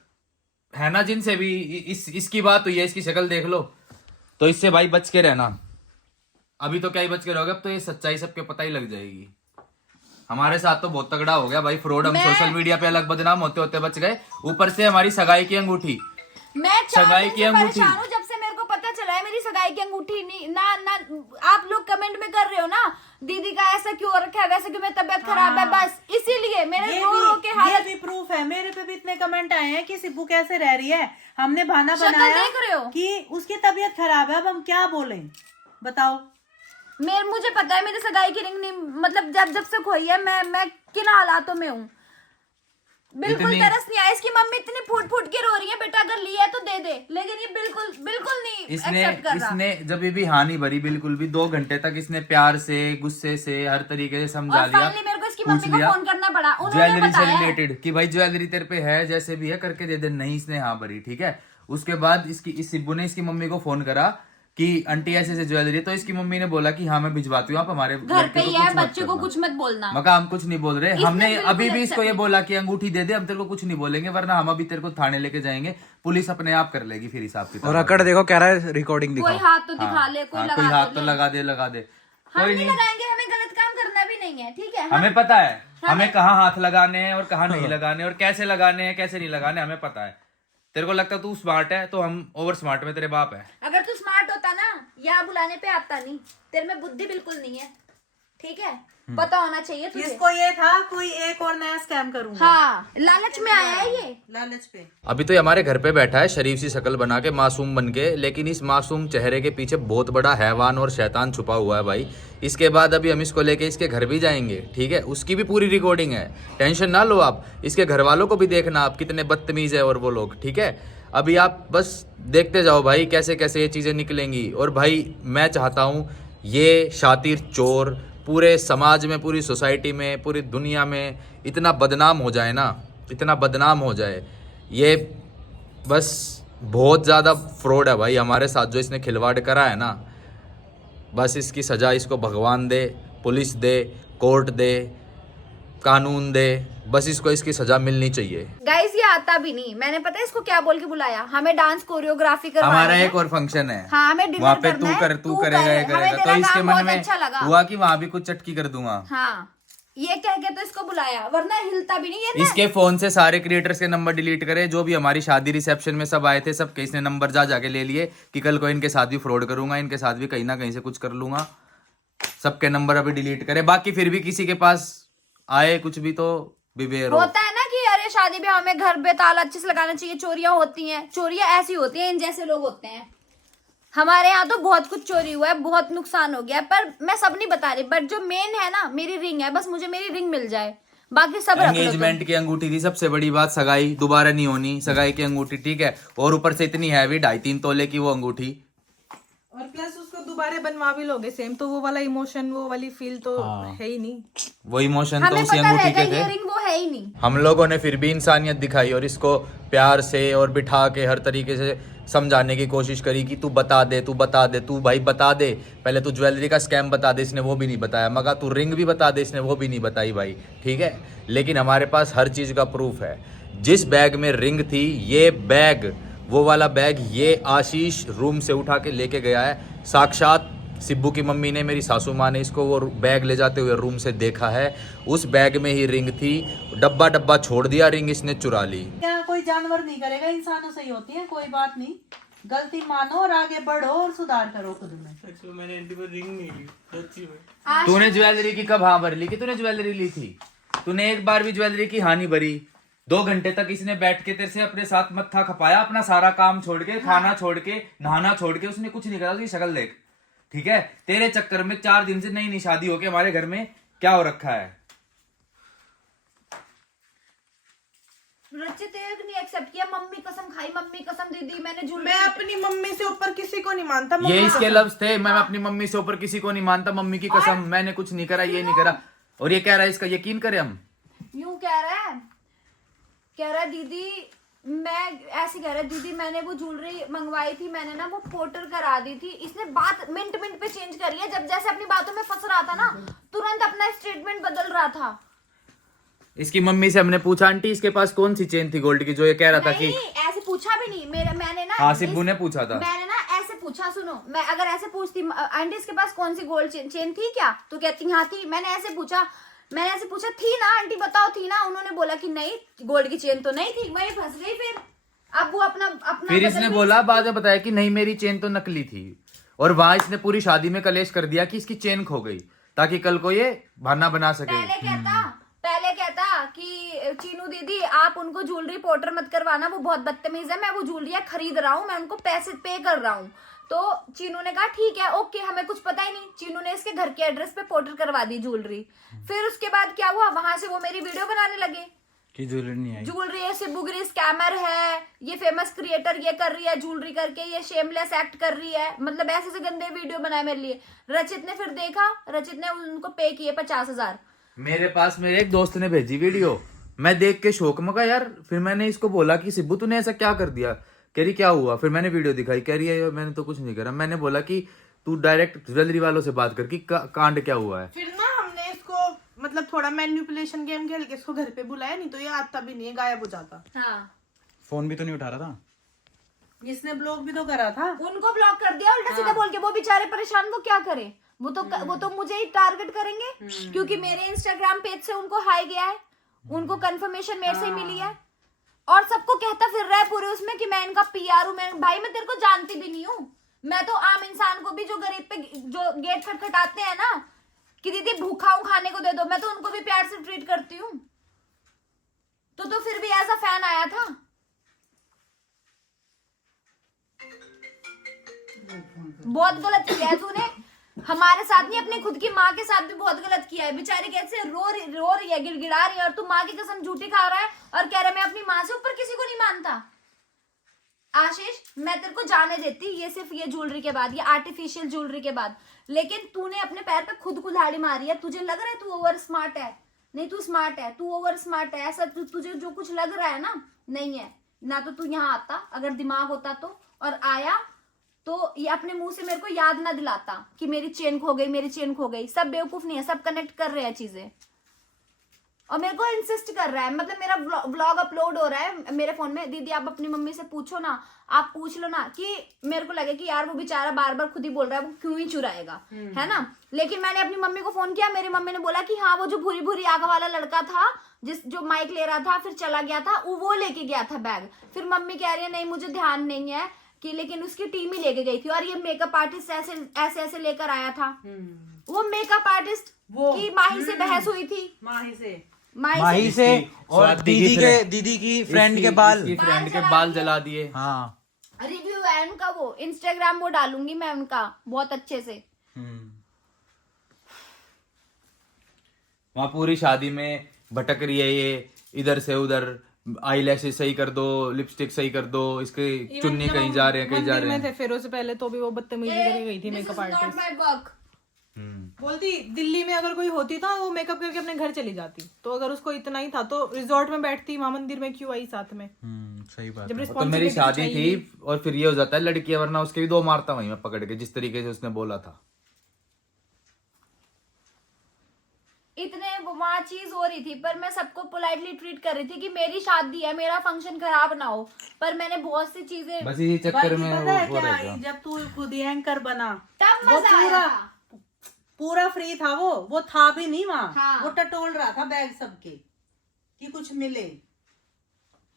है ना, जिनसे भी इसकी बात हुई है, इसकी शक्ल देख लो, तो इससे भाई बच के रहना। अभी तो क्या ही बच के रहोगे, अब तो ये सच्चाई सबके पता ही लग जाएगी। हमारे साथ तो बहुत तगड़ा हो गया भाई फ्रॉड, हम सोशल मीडिया पे अलग बदनाम होते होते बच गए, ऊपर से हमारी सगाई की अंगूठी, मैं 4 सगाई दिन की से अंगूठी। परेशान हूँ, जब से मेरे को पता चला है मेरी सगाई की अंगूठी नहीं ना आप लोग कमेंट में कर रहे हो ना, दीदी का ऐसा क्यों हो रखा है, वैसे क्यों, मेरी तबीयत खराब है, बस इसीलिए मेरे रो के ये हालत। भी प्रूफ है, मेरे पे भी इतने कमेंट आए हैं कि सिब्बू कैसे रह रही है, हमने बहाना शक्ल बनाया देख रहे हो? कि उसकी तबीयत खराब है, अब हम क्या बोलें बताओ। मुझे पता है मेरी सगाई की रिंग नहीं, मतलब जब से खोई है मैं किन हालातों में हूँ, बिल्कुल तरस नहीं आया। इसकी मम्मी इतनी फूट फूट के रो रही है, बेटा अगर लिया है तो दे दे, लेकिन ये बिल्कुल नहीं एक्सेप्ट कर रहा। इसने जब भी हानि भरी बिल्कुल भी 2 घंटे तक इसने प्यार से, गुस्से से, हर तरीके से समझा और लिया। फाइनली मेरे को इसकी मम्मी को फोन करना पड़ा, उन्होंने ज्वेलरी से बताया रिलेटेड कि भाई ज्वेलरी तेरे पे है, जैसे भी है करके दे दे। नहीं, इसने हाँ भरी। ठीक है, उसके बाद इस सिब्बू ने इसकी मम्मी को फोन करा कि आंटी ऐसे ऐसे ज्वेलरी, तो इसकी मम्मी ने बोला कि हाँ मैं भिजवाती हूँ, आप हमारे घर पे ही है, बच्चे को कुछ मत बोलना। मगर हम कुछ नहीं बोल रहे, हमने अभी भी इसको ये बोला कि अंगूठी दे दे, हम तेरे को कुछ नहीं बोलेंगे, वरना हम अभी तेरे को थाने लेके जाएंगे, पुलिस अपने आप कर लेगी फिर हिसाब किताब। और अकड़ देखो कह रहा है रिकॉर्डिंग दिखाओ, कोई हाथ तो दिखा ले, कोई कोई हाथ तो लगा दे हम नहीं लगाएंगे, हमें गलत काम करना भी नहीं है, ठीक है? हमें पता है हमें कहाँ हाथ लगाने हैं और कहाँ नहीं लगाने, और कैसे लगाने हैं कैसे नहीं लगाने, हमें पता है। तेरे को लगता है तू स्मार्ट है, तो हम ओवर स्मार्ट में तेरे बाप है। अगर तू स्मार्ट होता ना, यहाँ बुलाने पे आता नहीं, तेरे में बुद्धि बिल्कुल नहीं है, ठीक है? पता होना चाहिए तुझे। इसको ये था कोई एक और नया स्कैम करूंगा। हाँ, लालच में आया है ये, लालच पे। अभी तो ये हमारे घर पे बैठा है शरीफ सी शक्ल बना के, मासूम बन के, लेकिन इस मासूम चेहरे के पीछे बहुत बड़ा हैवान और शैतान छुपा हुआ है भाई। इसके बाद अभी हम इसको लेके इसके घर भी जाएंगे, ठीक है? उसकी भी पूरी रिकॉर्डिंग है, टेंशन ना लो आप। इसके घर वालों को भी देखना आप कितने बदतमीज है और वो लोग, ठीक है? अभी आप बस देखते जाओ भाई कैसे कैसे ये चीज़ें निकलेंगी। और भाई मैं चाहता हूँ ये शातिर चोर पूरे समाज में, पूरी सोसाइटी में, पूरी दुनिया में इतना बदनाम हो जाए ना, इतना बदनाम हो जाए। ये बस बहुत ज़्यादा फ्रॉड है भाई हमारे साथ जो इसने खिलवाड़ करा है ना। बस इसकी सज़ा इसको भगवान दे, पुलिस दे, कोर्ट दे, कानून दे, बस इसको इसकी सजा मिलनी चाहिए। गाइस ये आता भी नहीं, मैंने पता है इसको क्या बोल के बुलाया, हमें डांस कोरियोग्राफी करवाना है। हमारा एक और फंक्शन है, हाँ, हमें डिनर वहाँ पे करना है, तू करेगा ये करेगा, तो इसके मन में हुआ कि वहाँ भी कुछ चटकी कर दूंगा। हाँ, ये कह के तो इसको बुलाया, वरना हिलता भी नहीं है। इसके फोन से सारे क्रिएटर्स के नंबर डिलीट करे, जो भी हमारी शादी रिसेप्शन में सब आए थे, सबके इसने नंबर जाके ले लिए कि कल को इनके साथ भी फ्रॉड करूंगा, इनके साथ भी कहीं ना कहीं से कुछ कर लूंगा। सबके नंबर अभी डिलीट करे, बाकी फिर भी किसी के पास आए कुछ भी तो बिवेयर होता है ना कि अरे शादी ब्याह में घर पे ताला अच्छे से लगाना चाहिए, चोरियां होती हैं, चोरियां ऐसी होती हैं, इन जैसे लोग होते हैं। हमारे यहाँ तो बहुत कुछ चोरी हुआ है, बहुत नुकसान हो गया है, पर मैं सब नहीं बता रही, बट जो मेन है ना मेरी रिंग है, बस मुझे मेरी रिंग मिल जाए, बाकी सब रख लो तुम। एंगेजमेंट की अंगूठी थी सबसे बड़ी बात, सगाई दोबारा नहीं होनी, सगाई की अंगूठी, ठीक है? और ऊपर से इतनी हैवी 2.5-3 तोले की वो अंगूठी, और प्लस उसको दोबारा बनवा भी लोगे सेम, तो वो वाला इमोशन, वो वाली फील तो है ही नहीं। वो इमोशन तो हमें उसी पता अंगूठी रहेगा के थे। ये रिंग वो है ही नहीं। हम लोगों ने फिर भी इंसानियत दिखाई और इसको प्यार से और बिठा के हर तरीके से समझाने की कोशिश करी कि तू बता दे, तू बता दे, तू भाई बता दे, पहले तू ज्वेलरी का स्कैम बता दे, इसने वो भी नहीं बताया, मगर तू रिंग भी बता दे, इसने वो भी नहीं बताई भाई, ठीक है? लेकिन हमारे पास हर चीज़ का प्रूफ है। जिस बैग में रिंग थी, ये बैग, वो वाला बैग ये आशीष रूम से उठा के लेके गया है। साक्षात सिब्बू की मम्मी ने, मेरी सासू माँ ने इसको वो बैग ले जाते हुए रूम से देखा है। उस बैग में ही रिंग थी, डब्बा डब्बा छोड़ दिया, रिंग इसने चुरा ली। क्या कोई जानवर नहीं करेगा, इंसानों से ही होती है, कोई बात नहीं, गलती मानो और आगे बढ़ो और सुधार करो खुद में। मैंने आंटी को रिंग नहीं ली, सच्ची में। तूने ज्वेलरी की कब हाँ भर ली कि तूने ज्वेलरी ली थी? तूने एक बार भी ज्वेलरी की हानि भरी? 2 घंटे तक इसने बैठ के तेरे से अपने साथ मत्था खपाया, अपना सारा काम छोड़ के, खाना छोड़ के, नहाना छोड़ के, उसने कुछ नहीं करा। उसकी शक्ल देख, ठीक है? तेरे चक्कर में 4 दिन से नई शादी होके हमारे घर में क्या हो रखा है। रचित एक नहीं एक्सेप्ट किया, मम्मी कसम खाई, मम्मी कसम दीदी मैंने झूठ। मैं अपनी मम्मी से ऊपर किसी को नहीं मानता। ये इसके लफ्ज थे, मैं अपनी मम्मी से ऊपर किसी को नहीं मानता, मम्मी की कसम, मैंने कुछ नहीं करा, ये नहीं करा। और ये कह रहा है, इसका यकीन करें हम? यूं कह रहा है दीदी मैं ऐसे कह रहा दीदी मैंने वो ज्वेलरी मंगवाई थी, मैंने ना वो पोर्टर करा दी थी, इसने बात मिनट मिनट पे चेंज करी है। जब जैसे अपनी बातों में फंस रहा था ना तुरंत अपना स्टेटमेंट बदल रहा था। इसकी मम्मी से हमने पूछा आंटी इसके पास कौन सी चेन थी गोल्ड की, जो ये कह रहा था कि नहीं ऐसे पूछा भी नहीं, मैंने ना हाँ सिब्बू ने पूछा था। मैंने ना ऐसे पूछा, सुनो मैं अगर ऐसे पूछती आंटी इसके पास कौन सी गोल्ड चेन थी क्या, तो कहती हाँ थी। मैंने ऐसे पूछा थी ना आंटी बताओ थी ना, उन्होंने बोला कि नहीं गोल्ड की चेन तो नहीं थी। मैं फंस गई फिर। अब वो अपना फिर इसने बोला बाद में बताया कि नहीं मेरी चेन तो नकली थी, और वहां इसने पूरी शादी में कलेश कर दिया कि इसकी चेन खो गई ताकि कल को ये बहाना बना सके। पहले कहता कि चीनू दीदी आप उनको ज्वेलरी पोर्टर मत करवाना, वो बहुत बदतमीज है, मैं वो ज्वेलरी खरीद रहा हूँ, मैं उनको पैसे पे कर रहा हूँ। तो चीनू ने कहा ठीक है ओके, हमें कुछ पता ही नहीं। चीनू ने इसके घर के एड्रेस पे पोर्टर करवा दी ज्वेलरी। फिर उसके बाद क्या हुआ, वहां से वो मेरी वीडियो बनाने लगे कि ज्वेलरी नहीं आई, ज्वेलरी ऐसे बुगरी स्कैमर है, ये फेमस क्रिएटर ये कर रही है ज्वेलरी करके, ये शेमलेस एक्ट कर रही है, मतलब ऐसे से गंदे वीडियो बनाए मेरे लिए। रचित ने फिर देखा, रचित ने उनको पे किए 50,000। मेरे पास मेरे एक दोस्त ने भेजी वीडियो, मैं देख के शौक में कहा यार। फिर मैंने इसको बोला कि सिब्बू तूने ऐसा क्या कर दिया, कह रही क्या हुआ। फिर मैंने वीडियो दिखाई, कह रही है मैंने तो कुछ नहीं करा। मैंने बोला कि तू डायरेक्ट ज्वेलरी वालों से बात कर कि कांड क्या हुआ है। फिर ना हमने इसको मतलब थोड़ा मैनिपुलेशन गेम खेल के इसको घर पे बुलाया, नहीं तो ये आता भी नहीं है, गायब हो जाता। हाँ फोन भी तो नहीं उठा रहा था। इसने ब्लॉग भी तो करा था। उनको ब्लॉक कर दिया उल्टा सीधा बोल के। वो बेचारे परेशान, वो क्या करे, वो तो मुझे ही टारगेट करेंगे क्योंकि मेरे इंस्टाग्राम पेज से उनको हाई गया है, उनको कंफर्मेशन मेरे से ही मिली है, और सबको कहता फिर रहा है पूरे उसमें कि मैं इनका पीआर हूं। भाई मैं तेरे को जानती भी नहीं हूँ, मैं तो आम इंसान को भी जो गरीब पे जो गेट खटखटाते हैं ना कि दीदी भूखा हूं खाने को दे दो, मैं तो उनको भी प्यार से ट्रीट करती हूँ। तो फिर भी ऐसा फैन आया था। बहुत गलत किया है तूने, हमारे साथ नहीं अपनी खुद की माँ के साथ भी बहुत गलत किया है। बेचारी कैसे रो रही है, गिड़गिड़ा रही है, और तू माँ की कसम झूठी खा रहा है और कह रहा है मैं अपनी माँ से ऊपर किसी को नहीं मानता। आशीष मैं तेरे को जाने देती ये सिर्फ ये ज्वेलरी के बाद, ये आर्टिफिशियल ज्वेलरी के बाद, लेकिन तूने अपने पैर पे खुद कुल्हाड़ी मारी है। तुझे लग रहा है तू ओवर स्मार्ट है, नहीं तू स्मार्ट है, तू ओवर स्मार्ट है, ऐसा तुझे जो कुछ लग रहा है ना नहीं है ना। तो तू यहाँ आता अगर दिमाग होता तो, और आया तो ये अपने मुंह से मेरे को याद ना दिलाता कि मेरी चेन खो गई, मेरी चेन खो गई। सब बेवकूफ नहीं है, सब कनेक्ट कर रहे हैं चीजें, और मेरे को इंसिस्ट कर रहा है। मतलब मेरा व्लॉग अपलोड हो रहा है मेरे फोन में, दीदी आप अपनी मम्मी से पूछो ना, आप पूछ लो ना, कि मेरे को लगे कि यार वो बेचारा बार बार खुद ही बोल रहा है, वो क्यों ही चुराएगा, है ना। लेकिन मैंने अपनी मम्मी को फोन किया, मेरी मम्मी ने बोला कि हाँ वो जो भूरी भूरी आंख वाला लड़का था जो माइक ले रहा था फिर चला गया था, वो लेके गया था बैग। फिर मम्मी कह रही है नहीं मुझे ध्यान नहीं है कि, लेकिन उसकी टीम ही लेके गई थी, और ये मेकअप आर्टिस्ट ऐसे लेकर आया था। वो मेकअप आर्टिस्ट की माही से बहस हुई थी, माही से, और दीदी की फ्रेंड के बाल जला दिए। हाँ रिव्यू है उनका, वो इंस्टाग्राम वो डालूंगी मैं उनका बहुत अच्छे से। वहाँ पूरी शादी में भटक रही है ये, इधर से उधर, आई लैशेस सही कर दो, लिपस्टिक सही कर दो, इसके चुन्नी कहीं जा रहे हैं कहीं जा रहे हैं। थे फेरों से पहले तो भी वो बदतमीजी करके गई थी मेकअप आर्टिस्ट। बोलती दिल्ली में अगर कोई होती तो वो मेकअप करके अपने घर चली जाती, तो अगर उसको इतना ही था तो रिजॉर्ट में बैठती, वहां मंदिर में क्यों आई साथ में। सही बात जब है। तो मेरी शादी थी और फिर ये हो जाता है लड़की, वरना उसके भी 2 मारता वहीं मैं पकड़ के, जिस तरीके से उसने बोला था। इतने वहां चीज हो रही थी, पर मैं सबको पोलाइटली ट्रीट कर रही थी कि मेरी शादी है, मेरा फंक्शन खराब ना हो, पर मैंने बहुत सी चीजें बस इसी चक्कर में पता है वो क्या, रहेगा। जब तू खुद ही एंकर बना तब वो मजा आया था। पूरा फ्री था, वो था भी नहीं वहाँ। हाँ। वो टटोल रहा था बैग सबके कि कुछ मिले।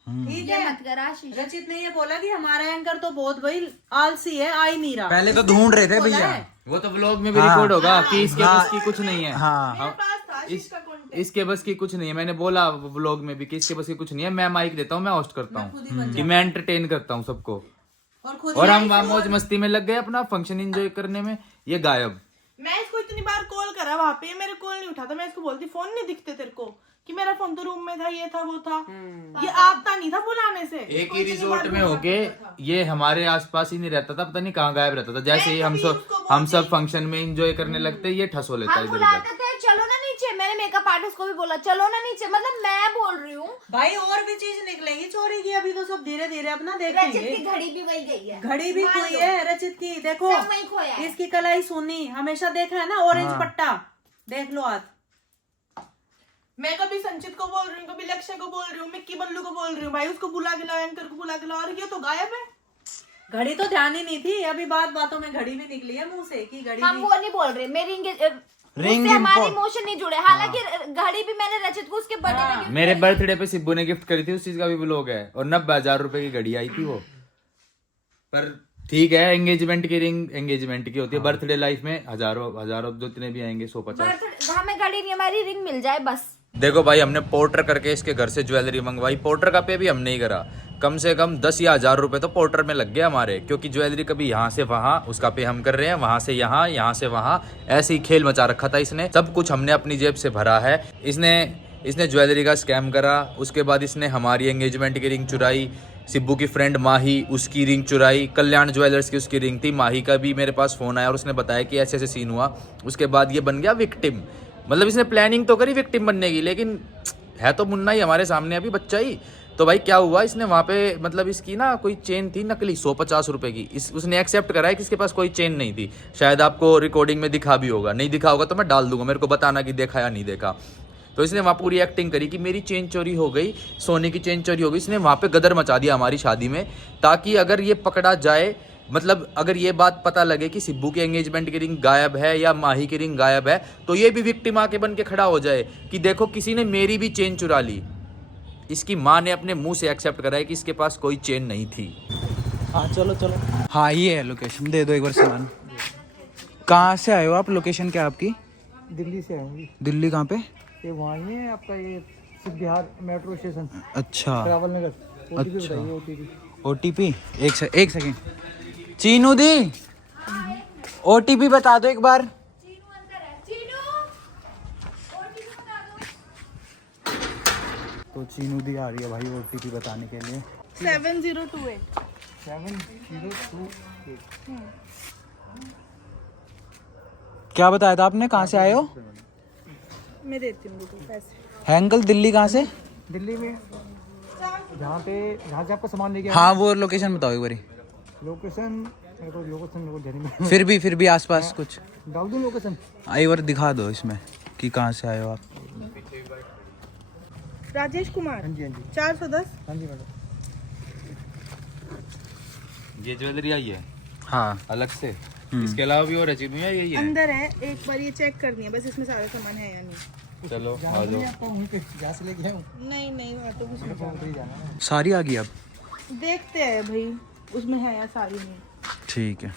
ठीक ये है, मत कर आशीष। रचित ने ये बोला कि हमारा एंकर तो बहुत भाई आलसी है, आ ही नहीं रहा। पहले तो ढूंढ रहे थे बोला भैया, है। वो तो व्लॉग में भी रिकॉर्ड होगा कि इसके बस की कुछ नहीं है। हाँ इसके बस की कुछ नहीं है। मैंने बोला व्लॉग में भी कि इसके बस की कुछ नहीं है, मैं माइक देता हूँ, मैं होस्ट करता हूँ, कि मैं एंटरटेन करता हूँ सबको, और हम वहाँ मौज मस्ती में लग गए अपना फंक्शन एंजॉय करने में, ये गायब। मैं इसको इतनी बार कॉल करा वहां पे, मेरे कॉल नहीं उठाता। मैं इसको बोलती फोन नहीं दिखते तेरे को, कि मेरा फोन तो रूम में था, ये था वो था, ये आता नहीं था बुलाने से। एक ही रिजोर्ट में होके ये हमारे आसपास ही नहीं रहता था, पता नहीं कहाँ गायब रहता था। जैसे ही हम सब फंक्शन में एंजॉय करने लगते ये ठसो लेता हम इधर उधर। बुलाते थे चलो ना नीचे, मैं मैंने मेकअप आर्टिस्ट को भी बोला चलो ना नीचे, मतलब मैं बोल रही हूँ भाई और भी चीज निकलेंगी चोरी की, अभी तो सब धीरे धीरे अपना रचित देखेंगे। की घड़ी भी वही गई है, घड़ी भी खोई है रचित की, देखो सब वही खोया है। इसकी कलाई सुनी हमेशा देखा है ना, ऑरेंज पट्टा देख लो आज। मैं कभी संचित को बोल रही हूँ, कभी लक्ष्य को बोल रही हूँ, मिक्की बल्लू को बोल रही हूँ, भाई उसको बुला के लाओ, एंकर को बुला के लाओ, और ये तो गायब है। घड़ी तो ध्यान ही नहीं थी, अभी बातों में घड़ी भी निकली है मुंह से कि घड़ी हम भी। वो नहीं बोल रहे, मेरी उससे हमारे इमोशन नहीं जुड़े। हालांकि घड़ी भी मैंने रचित को उसके बर्थडे पे गिफ्ट मेरे बर्थडे पे सिब्बू ने गिफ्ट करी थी, उस चीज का भी व्लॉग है, और 90,000 रुपए की घड़ी आई थी वो। पर ठीक है, एंगेजमेंट की रिंग एंगेजमेंट की होती है, बर्थडे लाइफ में हजारों जितने भी आएंगे 150। हमें घड़ी नहीं, हमारी रिंग मिल जाए बस। देखो भाई, हमने पोर्टर करके इसके घर से ज्वेलरी मंगवाई, पोर्टर का पे भी हम नहीं करा, कम से कम 10 या 1000 रुपए तो पोर्टर में लग गए हमारे, क्योंकि ज्वेलरी कभी यहाँ से वहाँ उसका पे हम कर रहे हैं, वहाँ से यहाँ, यहाँ से वहाँ, ऐसे ही खेल मचा रखा था इसने। सब कुछ हमने अपनी जेब से भरा है। इसने ज्वेलरी का स्कैम करा, उसके बाद इसने हमारी एंगेजमेंट की रिंग चुराई, सिब्बू की फ्रेंड माही उसकी रिंग चुराई, कल्याण ज्वेलर्स की उसकी रिंग थी, माही का भी मेरे पास फोन आया और उसने बताया कि ऐसे ऐसे सीन हुआ। उसके बाद ये बन गया विक्टिम। मतलब इसने प्लानिंग तो करी विक्टिम बनने की, लेकिन है तो मुन्ना ही हमारे सामने, अभी बच्चा ही। तो भाई क्या हुआ, इसने वहाँ पे मतलब इसकी ना कोई चेन थी नकली 150 रुपए की, उसने एक्सेप्ट करा है कि इसके पास कोई चेन नहीं थी। शायद आपको रिकॉर्डिंग में दिखा भी होगा, नहीं दिखा होगा तो मैं डाल दूंगा, मेरे को बताना कि देखा या नहीं देखा। तो इसने वहाँ पूरी एक्टिंग करी कि मेरी चेन चोरी हो गई, सोने की चेन चोरी हो गई। इसने वहाँ पे गदर मचा दिया हमारी शादी में, ताकि अगर ये पकड़ा जाए, मतलब अगर ये बात पता लगे कि सिब्बू की एंगेजमेंट की रिंग गायब है या माही की रिंग गायब है, तो ये भी विक्टिम आके बन के खड़ा हो जाए कि देखो किसी ने मेरी भी चेन चुरा ली। इसकी माँ ने अपने मुंह से एक्सेप्ट करा है कि इसके पास कोई चेन नहीं थी। हाँ चलो चलो, हाँ ये है लोकेशन, दे दो एक बार सामान। कहाँ से आए हो आप, लोकेशन क्या है आपकी? दिल्ली से आएंगे। दिल्ली कहाँ पे? ये वहाँ ही है आपका, ये सिद्ध बिहार मेट्रो स्टेशन, अच्छा ट्रैवल नगर। अच्छा, OTP एक सेकेंड। चीनू दी OTP बता दो एक बार। तो चीनू दी आ रही है भाई OTP बताने के लिए। 7028। 7028। क्या बताया था आपने, कहाँ से आए हो? मैं देती हूँ पैसे। है अंकल, दिल्ली कहाँ से? दिल्ली में जहाँ से आपका सामान लेके हाँ वो लोकेशन बताओ एक बारी। लोकेशन मेरे को ध्यान नहीं। फिर भी आसपास कुछ डाल दूँ लोकेशन? एक बार दिखा दो इसमें कि कहाँ से आए हो आप। राजेश कुमार। हाँ जी, हाँ जी, 410। हाँ जी मैडम। ये ज्वेलरी आई है हाँ अलग से, इसके अलावा भी और चीज है, यही है। अंदर है, एक बार ये चेक करनी है बस, इसमें सारा सामान है या नहीं। चलो आ जाओ। जहाँ से लेके आऊँ नहीं वहाँ तो कुछ नहीं उधर ही जाना है। सारी आ गई अब? देखते हैं भाई उसमें है या सारी नहीं। ठीक है।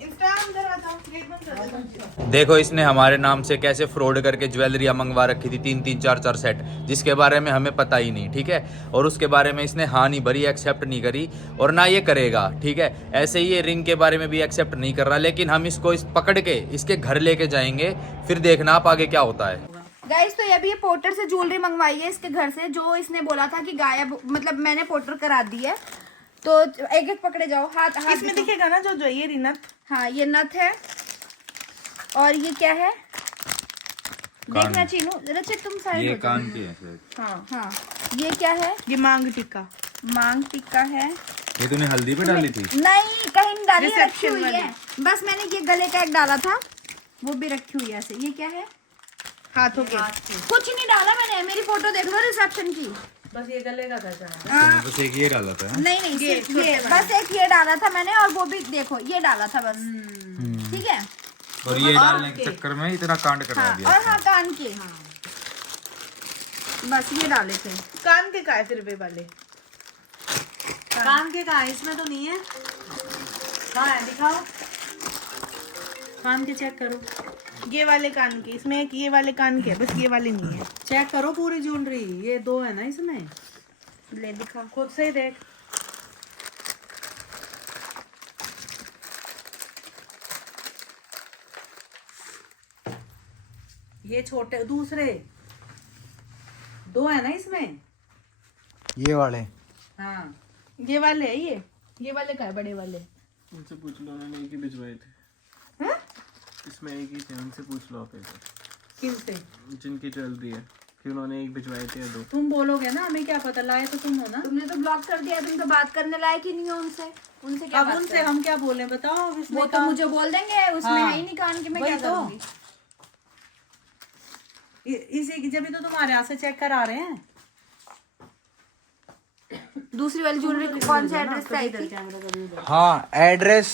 इंस्टा अंदर आ जाओ, गेट बंद कर दो। देखो इसने हमारे नाम से कैसे फ्रॉड करके ज्वेलरियाँ मंगवा रखी थी, 3-3 4-4 सेट, जिसके बारे में हमें पता ही नहीं, ठीक है। और उसके बारे में इसने हाँ नहीं भरी, एक्सेप्ट नहीं करी, और ना ये करेगा, ठीक है। ऐसे ही ये रिंग के बारे में भी एक्सेप्ट नहीं कर रहा, लेकिन हम इसको पकड़ के इसके घर लेके जाएंगे, फिर देखना आप आगे क्या होता है। गाइस तो अभी ये पोर्टर से ज्वेलरी मंगवाई है इसके घर से, जो इसने बोला था कि गायब, मतलब मैंने पोर्टर करा दी है। तो एक एक पकड़े जाओ, हाथ इसमें दिखेगा ना जो ये रिनत। हाँ ये नथ है, और ये क्या है देखना चीनू, रचित तुम साइड हो जाओ। कान की है। हाँ ये क्या है? ये मांग टिक्का। मांग टिक्का है। ये तूने हल्दी पे डाली थी? नहीं कहीं नहीं डाली, रखी रिसेप्शन हुई है बस। मैंने ये गले का एक डाला था, वो भी रखी हुई है ऐसे। ये क्या है? हाथों के। कुछ नहीं डाला मैंने, मेरी फोटो देख लो रिसेप्शन की। बस ये गले का था। हाँ। बस एक ये डाला था। नहीं सिर्फ ये बस एक ये डाला था मैंने, और वो भी देखो ये डाला था बस, ठीक है। और ये डालने के चक्कर में इतना कांड करवा हाँ, दिया। और हाँ कान के, बस ये डाले थे। कान के काय फिर वे वाले? कान के कहा है, इसमें तो नहीं है। कहाँ है, दिखाओ कान के, चेक करो। ये वाले कान के, इसमें एक ये वाले कान के, बस ये वाले नहीं है। चेक करो पूरी ज्वेलरी, ये 2 है ना इसमें। ले दिखा, खुद से ही देख। ये छोटे दूसरे 2 है ना इसमें। ये वाले हाँ ये वाले है, ये वाले का है, बड़े वाले। उनसे पूछ लो, उन्होंने एक ही भिजवाए थे। इसमें एक ही थे, उनसे पूछ लो आप एक बार। किनसे? जिनकी ज्वेलरी है कि उन्होंने एक भिजवाए थे या 2। तुम बोलोगे ना, हमें क्या पता, लाए तो तुम हो ना। तुमने तो ब्लॉक कर दिया, तुम तो बात करने लायक ही नहीं हो उनसे। उनसे क्या अब बात उनसे करें? हम क्या बोले बताओ? वो तो मुझे बोल देंगे, उसमें हाँ। है ही नहीं कान कि मैं वही क्या तो। करूंगी। इसी की जब तो तुम्हारे यहाँ से चेक करा रहे हैं। दूसरी वाली ज्वेलरी कौन से एड्रेस पे आई थी? हाँ एड्रेस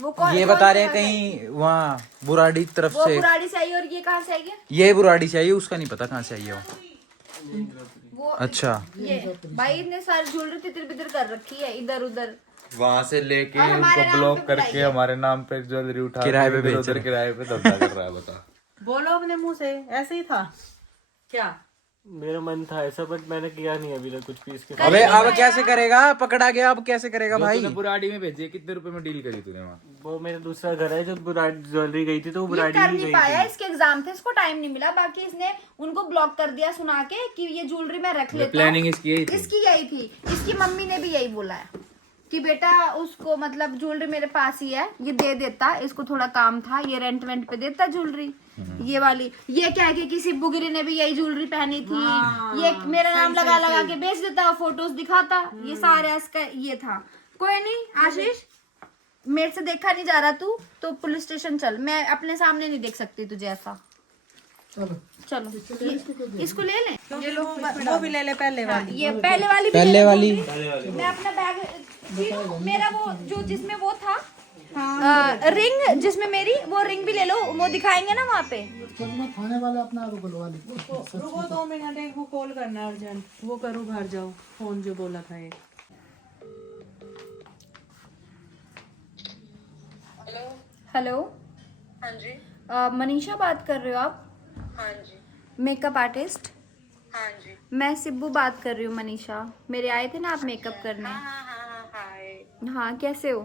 वो कौन ये कौन बता रहे सी हैं जगह कहीं वहाँ बुराड़ी तरफ वो से। पुरानी से आई और ये कहाँ से आई है? ये बुराड़ी से आई है, उसका नहीं पता कहाँ से आई है वो। वो अच्छा ये भाई ने सारी ज्वेलरी तितर बितर कर रखी है इधर उधर। वहाँ से लेके और हमारे उनको नाम ब्लॉक पे करके बुलाइए। हमारे नाम पे ज्वेलरी उठा किराए पे के बेच उधर रहे। किराए पे धंधा कर रहा है। बता बोलो अपने मुंह से, ऐसे ही था क्या? मेरा मन था ऐसा बट मैंने किया नहीं अभी तक कुछ भी इसके साथ। अबे अब कैसे करेगा, पकड़ा गया अब कैसे करेगा भाई? तूने बुराड़ी में भेजी, कितने रुपए में डील करी तूने वहाँ? वो मेरा दूसरा घर है, जब ज्वेलरी गई थी तो वो ये बुराड़ी कर ही नहीं गई पाया, थी। इसके एग्जाम थे, इसको टाइम नहीं मिला। बाकी इसने उनको ब्लॉक कर दिया सुना के कि ये ज्वेलरी मैं रख लेता हूँ। प्लानिंग इसकी यही थी। इसकी यही थी। इसकी मम्मी ने भी यही बोला है कि बेटा उसको मतलब ज्वेलरी मेरे पास ही है, ये दे देता, इसको थोड़ा काम था, ये रेंट वेंट पे देता ज्वेलरी। ये वाली ये क्या है कि किसी बुगरी ने भी यही ज्वेलरी पहनी थी। ये मेरा नाम लगा लगा के बेच देता, फोटोज दिखाता, ये सारा इसका ये था। कोई नहीं आशीष, मेरे से देखा नहीं जा रहा तू तो पुलिस स्टेशन चल, मैं अपने सामने नहीं देख सकती तुझे ऐसा। चलो इसको ले लें। ये लो, वो भी ले ले पहले वाली। ये पहले वाली भी पहले ले लो वाली। ज्वेलरी। मैं अपना बैग मेरा वो जो जिसमें वो था रिंग, जिसमें मेरी वो रिंग भी ले लो, वो दिखाएंगे ना वहाँ पे। थाने वाले अपना बुलवा ली। रुको 2 मिनट, एक वो कॉल करना है अर्जेंट, वो करो घर जाओ, फोन जो बोला था एक। हेलो। हाँ जी। मनीषा बात कर रहे हो आप? हाँ जी। Makeup artist? हाँ जी। मैं सिब्बू बात कर रही हूँ। मनीषा, मेरे आए थे ना आप मेकअप करने। हाय। हाँ कैसे हो?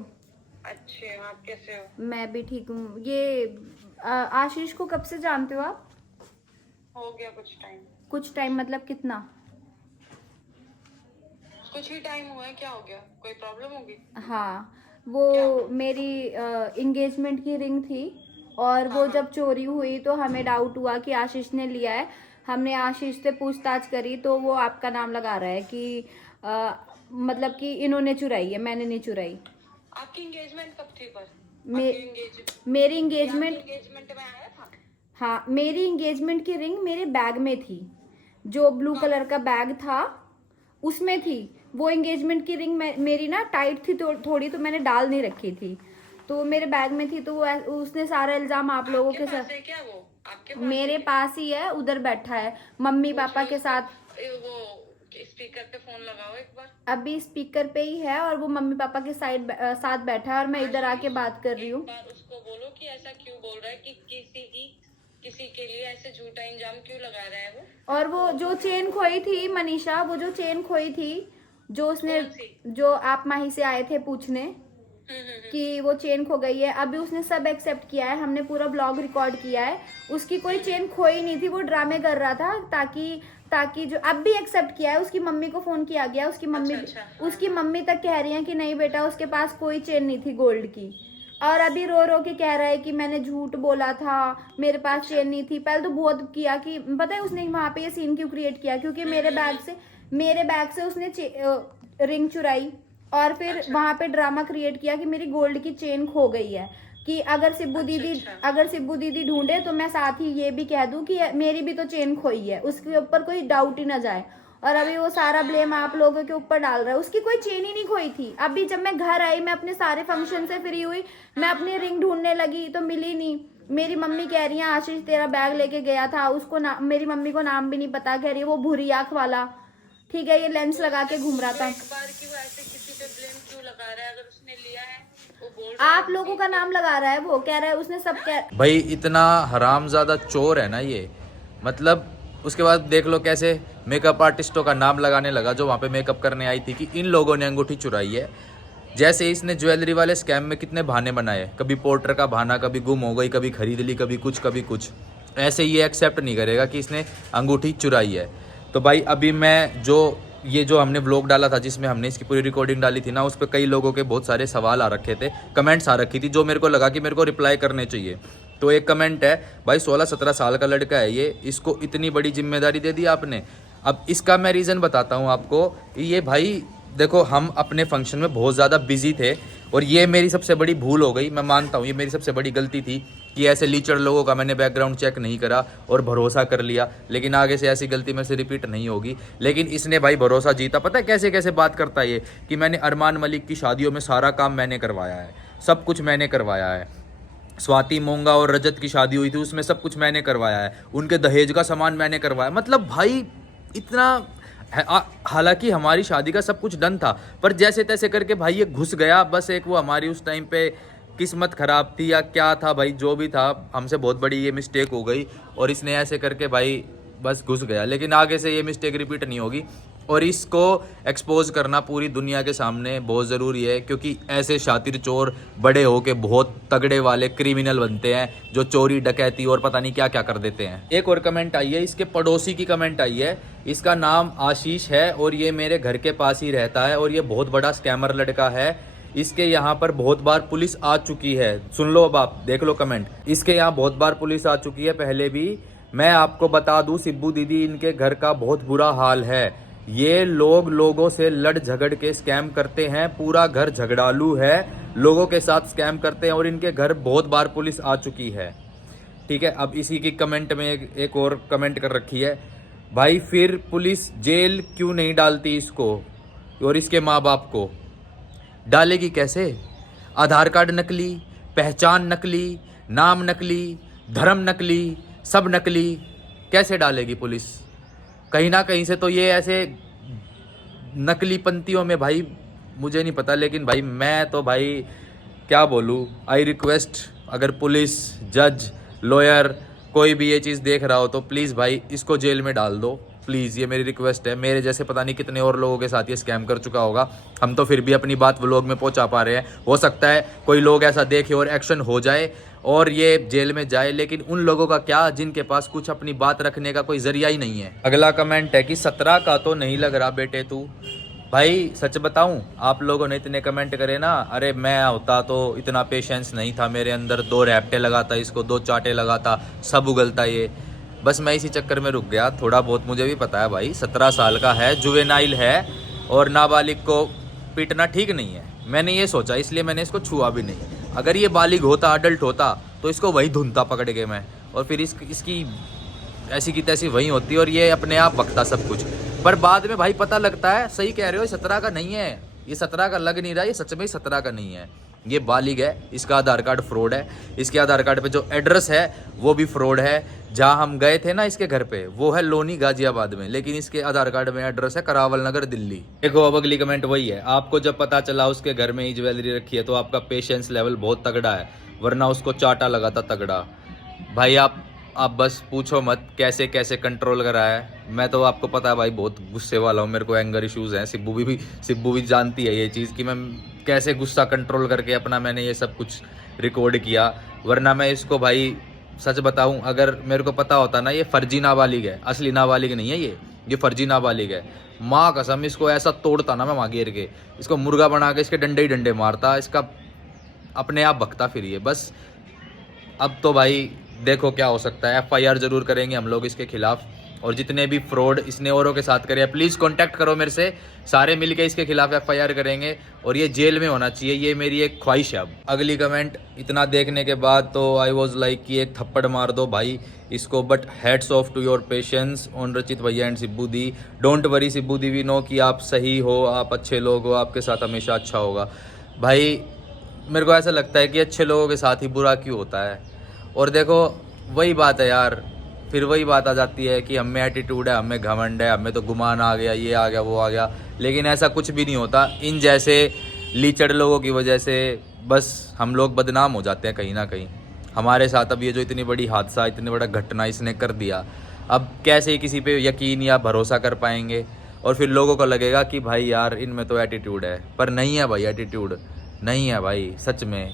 अच्छे, आप कैसे हो? मैं भी ठीक हूँ। ये आशीष को कब से जानते हो आप? हो गया कुछ टाइम। कुछ टाइम मतलब कितना? कुछ ही टाइम हुआ है, क्या हो गया? कोई प्रॉब्लम होगी? हाँ, वो मेरी एंगेजमेंट की रिंग थी और वो जब चोरी हुई तो हमें डाउट हुआ कि आशीष ने लिया है। हमने आशीष से पूछताछ करी तो वो आपका नाम लगा रहा है कि मतलब कि इन्होंने चुराई है, मैंने नहीं चुराई। आपकी एंगेजमेंट कब थी पर? मेरी एंगेजमेंट में आया था? हाँ, मेरी एंगेजमेंट की रिंग मेरे बैग में थी, जो ब्लू कलर का बैग था उसमें थी वो एंगेजमेंट की रिंग। मेरी ना टाइट थी थोड़ी, तो मैंने डाल नहीं रखी थी, तो मेरे बैग में थी। तो वो उसने सारा इल्जाम आप लोगों के साथ। क्या वो आपके मेरे पास ही है, उधर बैठा है मम्मी पापा के साथ। वो स्पीकर पे फोन लगाओ एक बार। अभी स्पीकर पे ही है और वो मम्मी पापा के साथ बैठा है और मैं इधर आके बात कर रही हूँ। उसको बोलो कि ऐसा क्यों बोल रहा है कि किसी के लिए ऐसे झूठा इंजाम क्यों लगा रहा है वो। और वो जो चेन खोई थी मनीषा, वो जो चेन खोई थी जो उसने, जो आप माही से आए थे पूछने कि वो चेन खो गई है, अभी उसने सब एक्सेप्ट किया है। हमने पूरा ब्लॉग रिकॉर्ड किया है। उसकी कोई चेन खोई नहीं थी, वो ड्रामे कर रहा था ताकि जो अब भी एक्सेप्ट किया है। उसकी मम्मी को फोन किया गया, उसकी मम्मी तक कह रही है कि नहीं बेटा उसके पास कोई चेन नहीं थी गोल्ड की। और अभी रो रो के कह रहा है कि मैंने झूठ बोला था, मेरे पास चेन नहीं थी। पहले तो बहुत किया कि पता है उसने वहां पे ये सीन क्यों क्रिएट किया, क्योंकि मेरे बैग से उसने रिंग चुराई और फिर वहां पे ड्रामा क्रिएट किया कि मेरी गोल्ड की चेन खो गई है, कि अगर सिब्बू दीदी ढूंढे तो मैं साथ ही ये भी कह दूं कि मेरी भी तो चेन खोई है, उसके ऊपर कोई डाउट ही ना जाए। और अभी वो सारा ब्लेम आप लोगों के ऊपर डाल रहा है। उसकी कोई चेन ही नहीं खोई थी। अभी जब मैं घर आई, मैं अपने सारे फंक्शन से फ्री हुई, मैं अपनी रिंग ढूंढने लगी तो मिली नहीं। मेरी मम्मी कह रही है आशीष तेरा बैग लेके गया था, उसको मेरी मम्मी को नाम भी नहीं पता, कह रही है वो भूरी आंख वाला, ठीक है, ये लेंस लगा के घूम रहा था। एक बार की वो ऐसे किसी पे ब्लेम क्यों लगा रहा है? अगर उसने लिया है वो बोल आप लोगों का नाम लगा रहा है, वो कह रहा है उसने सब भाई इतना हरामजादा चोर है ना ये, मतलब उसके बाद देख लो कैसे मेकअप आर्टिस्टों का नाम लगाने लगा जो वहाँ पे मेकअप करने आई थी कि इन लोगों ने अंगूठी चुराई है। जैसे इसने ज्वेलरी वाले स्कैम में कितने बहाने बनाए, कभी पोर्टर का बहाना, कभी गुम हो गई, कभी खरीद ली, कभी कुछ। ऐसे ये एक्सेप्ट नहीं करेगा कि इसने अंगूठी चुराई है। तो भाई अभी मैं जो हमने व्लॉग डाला था जिसमें हमने इसकी पूरी रिकॉर्डिंग डाली थी ना, उस पर कई लोगों के बहुत सारे सवाल आ रखे थे, कमेंट्स आ रखी थी, जो मेरे को लगा कि मेरे को रिप्लाई करने चाहिए। तो एक कमेंट है, भाई 16-17 साल का लड़का है ये, इसको इतनी बड़ी जिम्मेदारी दे दी आपने। अब इसका मैं रीज़न बताता हूँ आपको। ये भाई देखो, हम अपने फंक्शन में बहुत ज़्यादा बिजी थे और ये मेरी सबसे बड़ी भूल हो गई, मैं मानता हूँ ये मेरी सबसे बड़ी गलती थी कि ऐसे लीचड़ लोगों का मैंने बैकग्राउंड चेक नहीं करा और भरोसा कर लिया। लेकिन आगे से ऐसी गलती में से रिपीट नहीं होगी। लेकिन इसने भाई भरोसा जीता। पता है कैसे कैसे बात करता है ये, कि मैंने अरमान मलिक की शादियों में सारा काम मैंने करवाया है, सब कुछ मैंने करवाया है। स्वाति मोंगा और रजत की शादी हुई थी, उसमें सब कुछ मैंने करवाया है, उनके दहेज का सामान मैंने करवाया। मतलब भाई इतना, हालांकि हमारी शादी का सब कुछ डन था, पर जैसे तैसे करके भाई ये घुस गया। बस एक वो हमारी उस टाइम पे किस्मत ख़राब थी या क्या था भाई, जो भी था, हमसे बहुत बड़ी ये मिस्टेक हो गई और इसने ऐसे करके भाई बस घुस गया। लेकिन आगे से ये मिस्टेक रिपीट नहीं होगी और इसको एक्सपोज करना पूरी दुनिया के सामने बहुत ज़रूरी है, क्योंकि ऐसे शातिर चोर बड़े हो के बहुत तगड़े वाले क्रिमिनल बनते हैं, जो चोरी डकैती और पता नहीं क्या क्या कर देते हैं। एक और कमेंट आई है, इसके पड़ोसी की कमेंट आई है। इसका नाम आशीष है और ये मेरे घर के पास ही रहता है और ये बहुत बड़ा स्कैमर लड़का है। इसके यहाँ पर बहुत बार पुलिस आ चुकी है। सुन लो, अब आप देख लो कमेंट। इसके यहाँ बहुत बार पुलिस आ चुकी है पहले भी। मैं आपको बता दूं सिब्बू दीदी, इनके घर का बहुत बुरा हाल है। ये लोग लोगों से लड़ झगड़ के स्कैम करते हैं, पूरा घर झगड़ालू है, लोगों के साथ स्कैम करते हैं और इनके घर बहुत बार पुलिस आ चुकी है। ठीक है, अब इसी की कमेंट में एक और कमेंट कर रखी है, भाई फिर पुलिस जेल क्यों नहीं डालती इसको और इसके माँ बाप को? डालेगी कैसे? आधार कार्ड नकली, पहचान नकली, नाम नकली, धर्म नकली, सब नकली, कैसे डालेगी पुलिस? कहीं ना कहीं से तो ये ऐसे नकली पंक्तियों में, भाई मुझे नहीं पता, लेकिन भाई मैं तो भाई क्या बोलूँ। आई रिक्वेस्ट, अगर पुलिस, जज, लॉयर कोई भी ये चीज़ देख रहा हो तो प्लीज़ भाई इसको जेल में डाल दो, प्लीज़, ये मेरी रिक्वेस्ट है। मेरे जैसे पता नहीं कितने और लोगों के साथ ये स्कैम कर चुका होगा, हम तो फिर भी अपनी बात व्लॉग में पहुंचा पा रहे हैं। हो सकता है कोई लोग ऐसा देखे और एक्शन हो जाए और ये जेल में जाए, लेकिन उन लोगों का क्या जिनके पास कुछ अपनी बात रखने का कोई जरिया ही नहीं है। अगला कमेंट है कि 17 का तो नहीं लग रहा बेटे तू। भाई सच बताऊं, आप लोगों ने इतने कमेंट करे ना, अरे मैं होता तो इतना पेशेंस नहीं था मेरे अंदर, 2 रैप्टे लगाता इसको, 2 चाटे लगाता, सब उगलता ये। बस मैं इसी चक्कर में रुक गया। थोड़ा बहुत मुझे भी पता है भाई, 17 साल का है, जुवेनाइल है और नाबालिग को पीटना ठीक नहीं है। मैंने ये सोचा, इसलिए मैंने इसको छुआ भी नहीं। अगर ये बालिग होता, अडल्ट होता, तो इसको वही धुनता पकड़ के मैं, और फिर इसकी ऐसी की तैसी वही होती और ये अपने आप बकता सब कुछ। पर बाद में भाई पता लगता है, सही कह रहे हो, 17 का नहीं है ये, 17 का लग नहीं रहा, ये सच में 17 का नहीं है, ये बालिग है। इसका आधार कार्ड फ्रॉड है, इसके आधार कार्ड पे जो एड्रेस है वो भी फ्रॉड है। जहाँ हम गए थे ना इसके घर पे, वो है लोनी गाजियाबाद में, लेकिन इसके आधार कार्ड में एड्रेस है करावल नगर दिल्ली। देखो अब अगली कमेंट वही है, आपको जब पता चला उसके घर में ही ज्वेलरी रखी है तो आपका पेशेंस लेवल बहुत तगड़ा है, वरना उसको चाटा लगा था तगड़ा। भाई आप बस पूछो मत कैसे कैसे कंट्रोल करा है। मैं तो आपको पता है भाई बहुत गुस्से वाला हूँ, मेरे को एंगर इश्यूज हैं। सिब्बू भी जानती है ये चीज़ कि मैं कैसे गुस्सा कंट्रोल करके अपना मैंने ये सब कुछ रिकॉर्ड किया। वरना मैं इसको भाई सच बताऊं, अगर मेरे को पता होता ना ये फर्जी नाबालिग है, असली नाबालिग नहीं है ये फर्जी नाबालिग है, माँ कसम इसको ऐसा तोड़ता ना मैं वहाँ घेर के, इसको मुर्गा बना के इसके डंडे ही डंडे मारता, इसका अपने आप भगता फिर ये। बस अब तो भाई देखो क्या हो सकता है। FIR जरूर करेंगे हम लोग इसके खिलाफ, और जितने भी फ्रॉड इसने औरों के साथ करे प्लीज़ कांटेक्ट करो मेरे से, सारे मिलके इसके खिलाफ FIR करेंगे और ये जेल में होना चाहिए, ये मेरी एक ख्वाहिश है। अब अगली कमेंट, इतना देखने के बाद तो आई वॉज लाइक कि एक थप्पड़ मार दो भाई इसको, but hats off to your patience on Rachit भैया एंड सिब्बू दी। डोंट वरी सिब्बू दी, वी नो कि आप सही हो, आप अच्छे लोग हो, आपके साथ हमेशा अच्छा होगा। भाई मेरे को ऐसा लगता है कि अच्छे लोगों के साथ ही बुरा क्यों होता है। और देखो वही बात है यार, फिर वही बात आ जाती है कि हमें एटीट्यूड है, हमें घमंड है, हमें तो गुमान आ गया, ये आ गया वो आ गया, लेकिन ऐसा कुछ भी नहीं होता। इन जैसे लीचड़ लोगों की वजह से बस हम लोग बदनाम हो जाते हैं कहीं ना कहीं। हमारे साथ अब ये जो इतनी बड़ी हादसा, इतनी बड़ा घटना इसने कर दिया, अब कैसे किसी पे यकीन या भरोसा कर पाएंगे, और फिर लोगों को लगेगा कि भाई यार इनमें तो एटीट्यूड है, पर नहीं है भाई, एटीट्यूड नहीं है भाई। सच में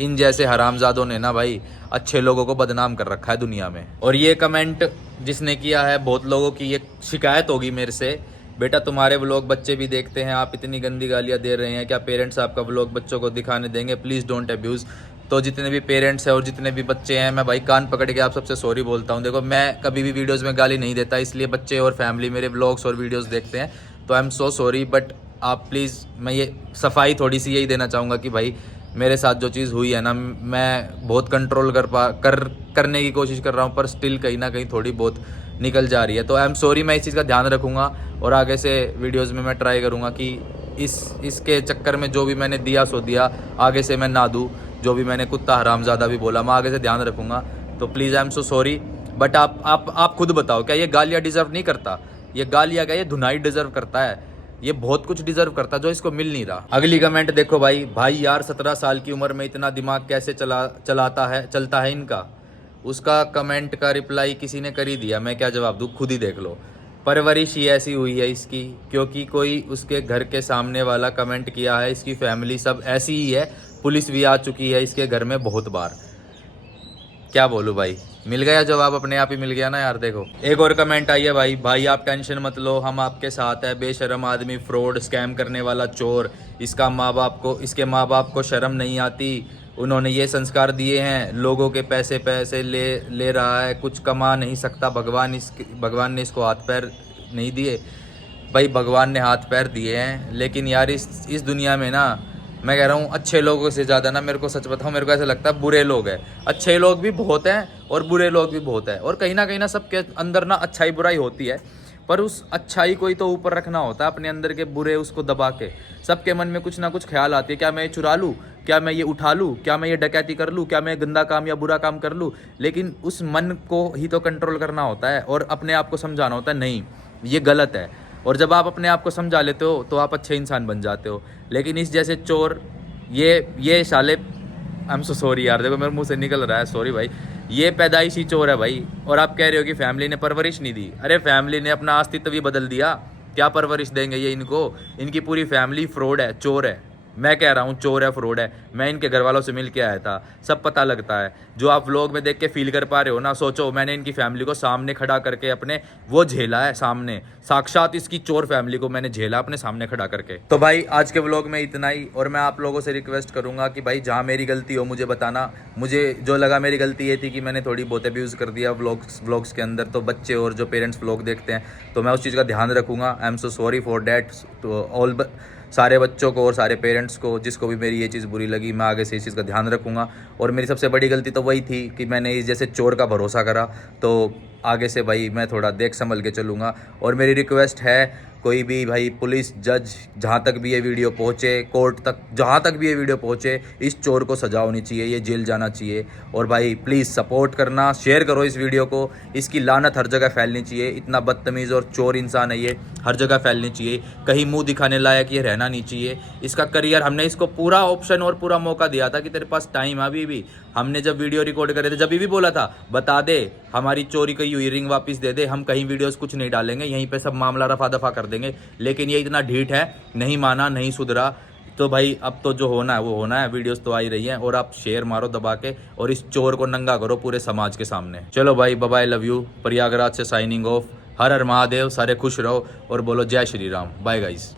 इन जैसे हरामजादों ने ना भाई अच्छे लोगों को बदनाम कर रखा है दुनिया में। और ये कमेंट जिसने किया है, बहुत लोगों की ये शिकायत होगी मेरे से, बेटा तुम्हारे व्लॉग बच्चे भी देखते हैं, आप इतनी गंदी गालियाँ दे रहे हैं, क्या पेरेंट्स आपका व्लॉग बच्चों को दिखाने देंगे? Please don't abuse. तो जितने भी पेरेंट्स हैं और जितने भी बच्चे हैं, मैं भाई कान पकड़ के आप सबसे सॉरी बोलता हूँ। देखो मैं कभी भी वीडियोज़ में गाली नहीं देता, इसलिए बच्चे और फैमिली मेरे व्लॉग्स और वीडियोज़ देखते हैं, तो आई एम सो सॉरी। बट आप प्लीज़, मैं ये सफाई थोड़ी सी यही देना चाहूँगा कि भाई मेरे साथ जो चीज़ हुई है ना, मैं बहुत कंट्रोल करने की कोशिश कर रहा हूँ, पर स्टिल कहीं ना कहीं थोड़ी बहुत निकल जा रही है। तो आई एम सॉरी, मैं इस चीज़ का ध्यान रखूँगा और आगे से वीडियोज़ में मैं ट्राई करूँगा कि इसके चक्कर में जो भी मैंने दिया सो दिया, आगे से मैं ना दूँ। जो भी मैंने कुत्ता हरामज़ादा भी बोला, मैं आगे से ध्यान रखूँगा। तो please I am so sorry. But आप खुद बताओ, क्या ये गालियाँ डिज़र्व नहीं करता? ये गालियाँ क्या, ये धुनाई डिज़र्व करता है? ये बहुत कुछ डिजर्व करता जो इसको मिल नहीं रहा। अगली कमेंट देखो भाई यार 17 साल की उम्र में इतना दिमाग कैसे चलता है इनका। उसका कमेंट का रिप्लाई किसी ने कर ही दिया, मैं क्या जवाब दूँ, खुद ही देख लो। परवरिश ही ऐसी हुई है इसकी, क्योंकि कोई उसके घर के सामने वाला कमेंट किया है, इसकी फैमिली सब ऐसी ही है, पुलिस भी आ चुकी है इसके घर में बहुत बार। क्या बोलूँ भाई, मिल गया जवाब, अपने आप ही मिल गया ना यार। देखो एक और कमेंट आई है भाई आप टेंशन मत लो, हम आपके साथ है। बेशरम आदमी, फ्रॉड, स्कैम करने वाला चोर, इसके माँ बाप को शर्म नहीं आती। उन्होंने ये संस्कार दिए हैं, लोगों के पैसे ले रहा है, कुछ कमा नहीं सकता। भगवान ने इसको हाथ पैर नहीं दिए भाई, भगवान ने हाथ पैर दिए हैं। लेकिन यार इस दुनिया में ना, मैं कह रहा हूँ अच्छे लोगों से ज़्यादा ना, मेरे को सच बताऊँ, मेरे को ऐसा लगता है बुरे लोग हैं। अच्छे लोग भी बहुत हैं और बुरे लोग भी बहुत हैं, और कहीं ना सबके अंदर ना अच्छाई बुराई होती है, पर उस अच्छाई को ही तो ऊपर रखना होता है, अपने अंदर के बुरे उसको दबा के। सबके मन में कुछ ना कुछ ख्याल आती है, क्या मैं ये चुरा लूँ, क्या मैं ये उठा लूँ, क्या मैं ये डकैती कर लूँ, क्या मैं गंदा काम या बुरा काम कर लूँ। लेकिन उस मन को ही तो कंट्रोल करना होता है और अपने आप को समझाना होता है, नहीं ये गलत है। और जब आप अपने आप को समझा लेते हो तो आप अच्छे इंसान बन जाते हो। लेकिन इस जैसे चोर, ये साले, आई एम सो सॉरी यार, देखो मेरे मुंह से निकल रहा है, सॉरी भाई, ये पैदाइशी चोर है भाई। और आप कह रहे हो कि फैमिली ने परवरिश नहीं दी। अरे फैमिली ने अपना अस्तित्व भी बदल दिया, क्या परवरिश देंगे ये इनको? इनकी पूरी फैमिली फ्रॉड है, चोर है। मैं कह रहा हूँ चोर है, फ्रॉड है। मैं इनके घर वालों से मिल के आया था, सब पता लगता है। जो आप व्लॉग में देख के फील कर पा रहे हो ना, सोचो मैंने इनकी फैमिली को सामने खड़ा करके अपने वो झेला है, सामने साक्षात इसकी चोर फैमिली को मैंने झेला अपने सामने खड़ा करके। तो भाई आज के व्लॉग में इतना ही, और मैं आप लोगों से रिक्वेस्ट करूंगा कि भाई जहाँ मेरी गलती हो मुझे बताना। मुझे जो लगा मेरी गलती ये थी कि मैंने थोड़ी बहुत अब्यूज़ कर दिया व्लॉग्स के अंदर, तो बच्चे और जो पेरेंट्स व्लॉग देखते हैं, तो मैं उस चीज़ का ध्यान रखूँगा। I am so sorry for that to all सारे बच्चों को और सारे पेरेंट्स को जिसको भी मेरी ये चीज़ बुरी लगी। मैं आगे से इस चीज़ का ध्यान रखूँगा। और मेरी सबसे बड़ी गलती तो वही थी कि मैंने इस जैसे चोर का भरोसा करा, तो आगे से भाई मैं थोड़ा देख संभल के चलूँगा। और मेरी रिक्वेस्ट है, कोई भी भाई पुलिस, जज, जहाँ तक भी ये वीडियो पहुँचे, कोर्ट तक, जहाँ तक भी ये वीडियो पहुँचे, इस चोर को सजा होनी चाहिए, ये जेल जाना चाहिए। और भाई प्लीज़ सपोर्ट करना, शेयर करो इस वीडियो को। इसकी लानत हर जगह फैलनी चाहिए। इतना बदतमीज़ और चोर इंसान है ये, हर जगह फैलनी चाहिए। कहीं मुंह दिखाने लायक ये रहना नहीं चाहिए। इसका करियर, हमने इसको पूरा ऑप्शन और पूरा मौका दिया था कि तेरे पास टाइम अभी भी। हमने जब वीडियो रिकॉर्ड करे थे, जब भी बोला था बता दे, हमारी चोरी की हुई रिंग वापस दे दे, हम कहीं वीडियोस कुछ नहीं डालेंगे, यहीं पे सब मामला रफा दफा कर देंगे। लेकिन ये इतना ढीठ है, नहीं माना, नहीं सुधरा। तो भाई अब तो जो होना है वो होना है। वीडियोस तो आ ही रही हैं, और आप शेयर मारो दबा के, और इस चोर को नंगा करो पूरे समाज के सामने। चलो भाई, bye bye, love you. Prayagraj से साइनिंग ऑफ। हर हर महादेव। सारे खुश रहो और बोलो जय श्री राम। Bye guys.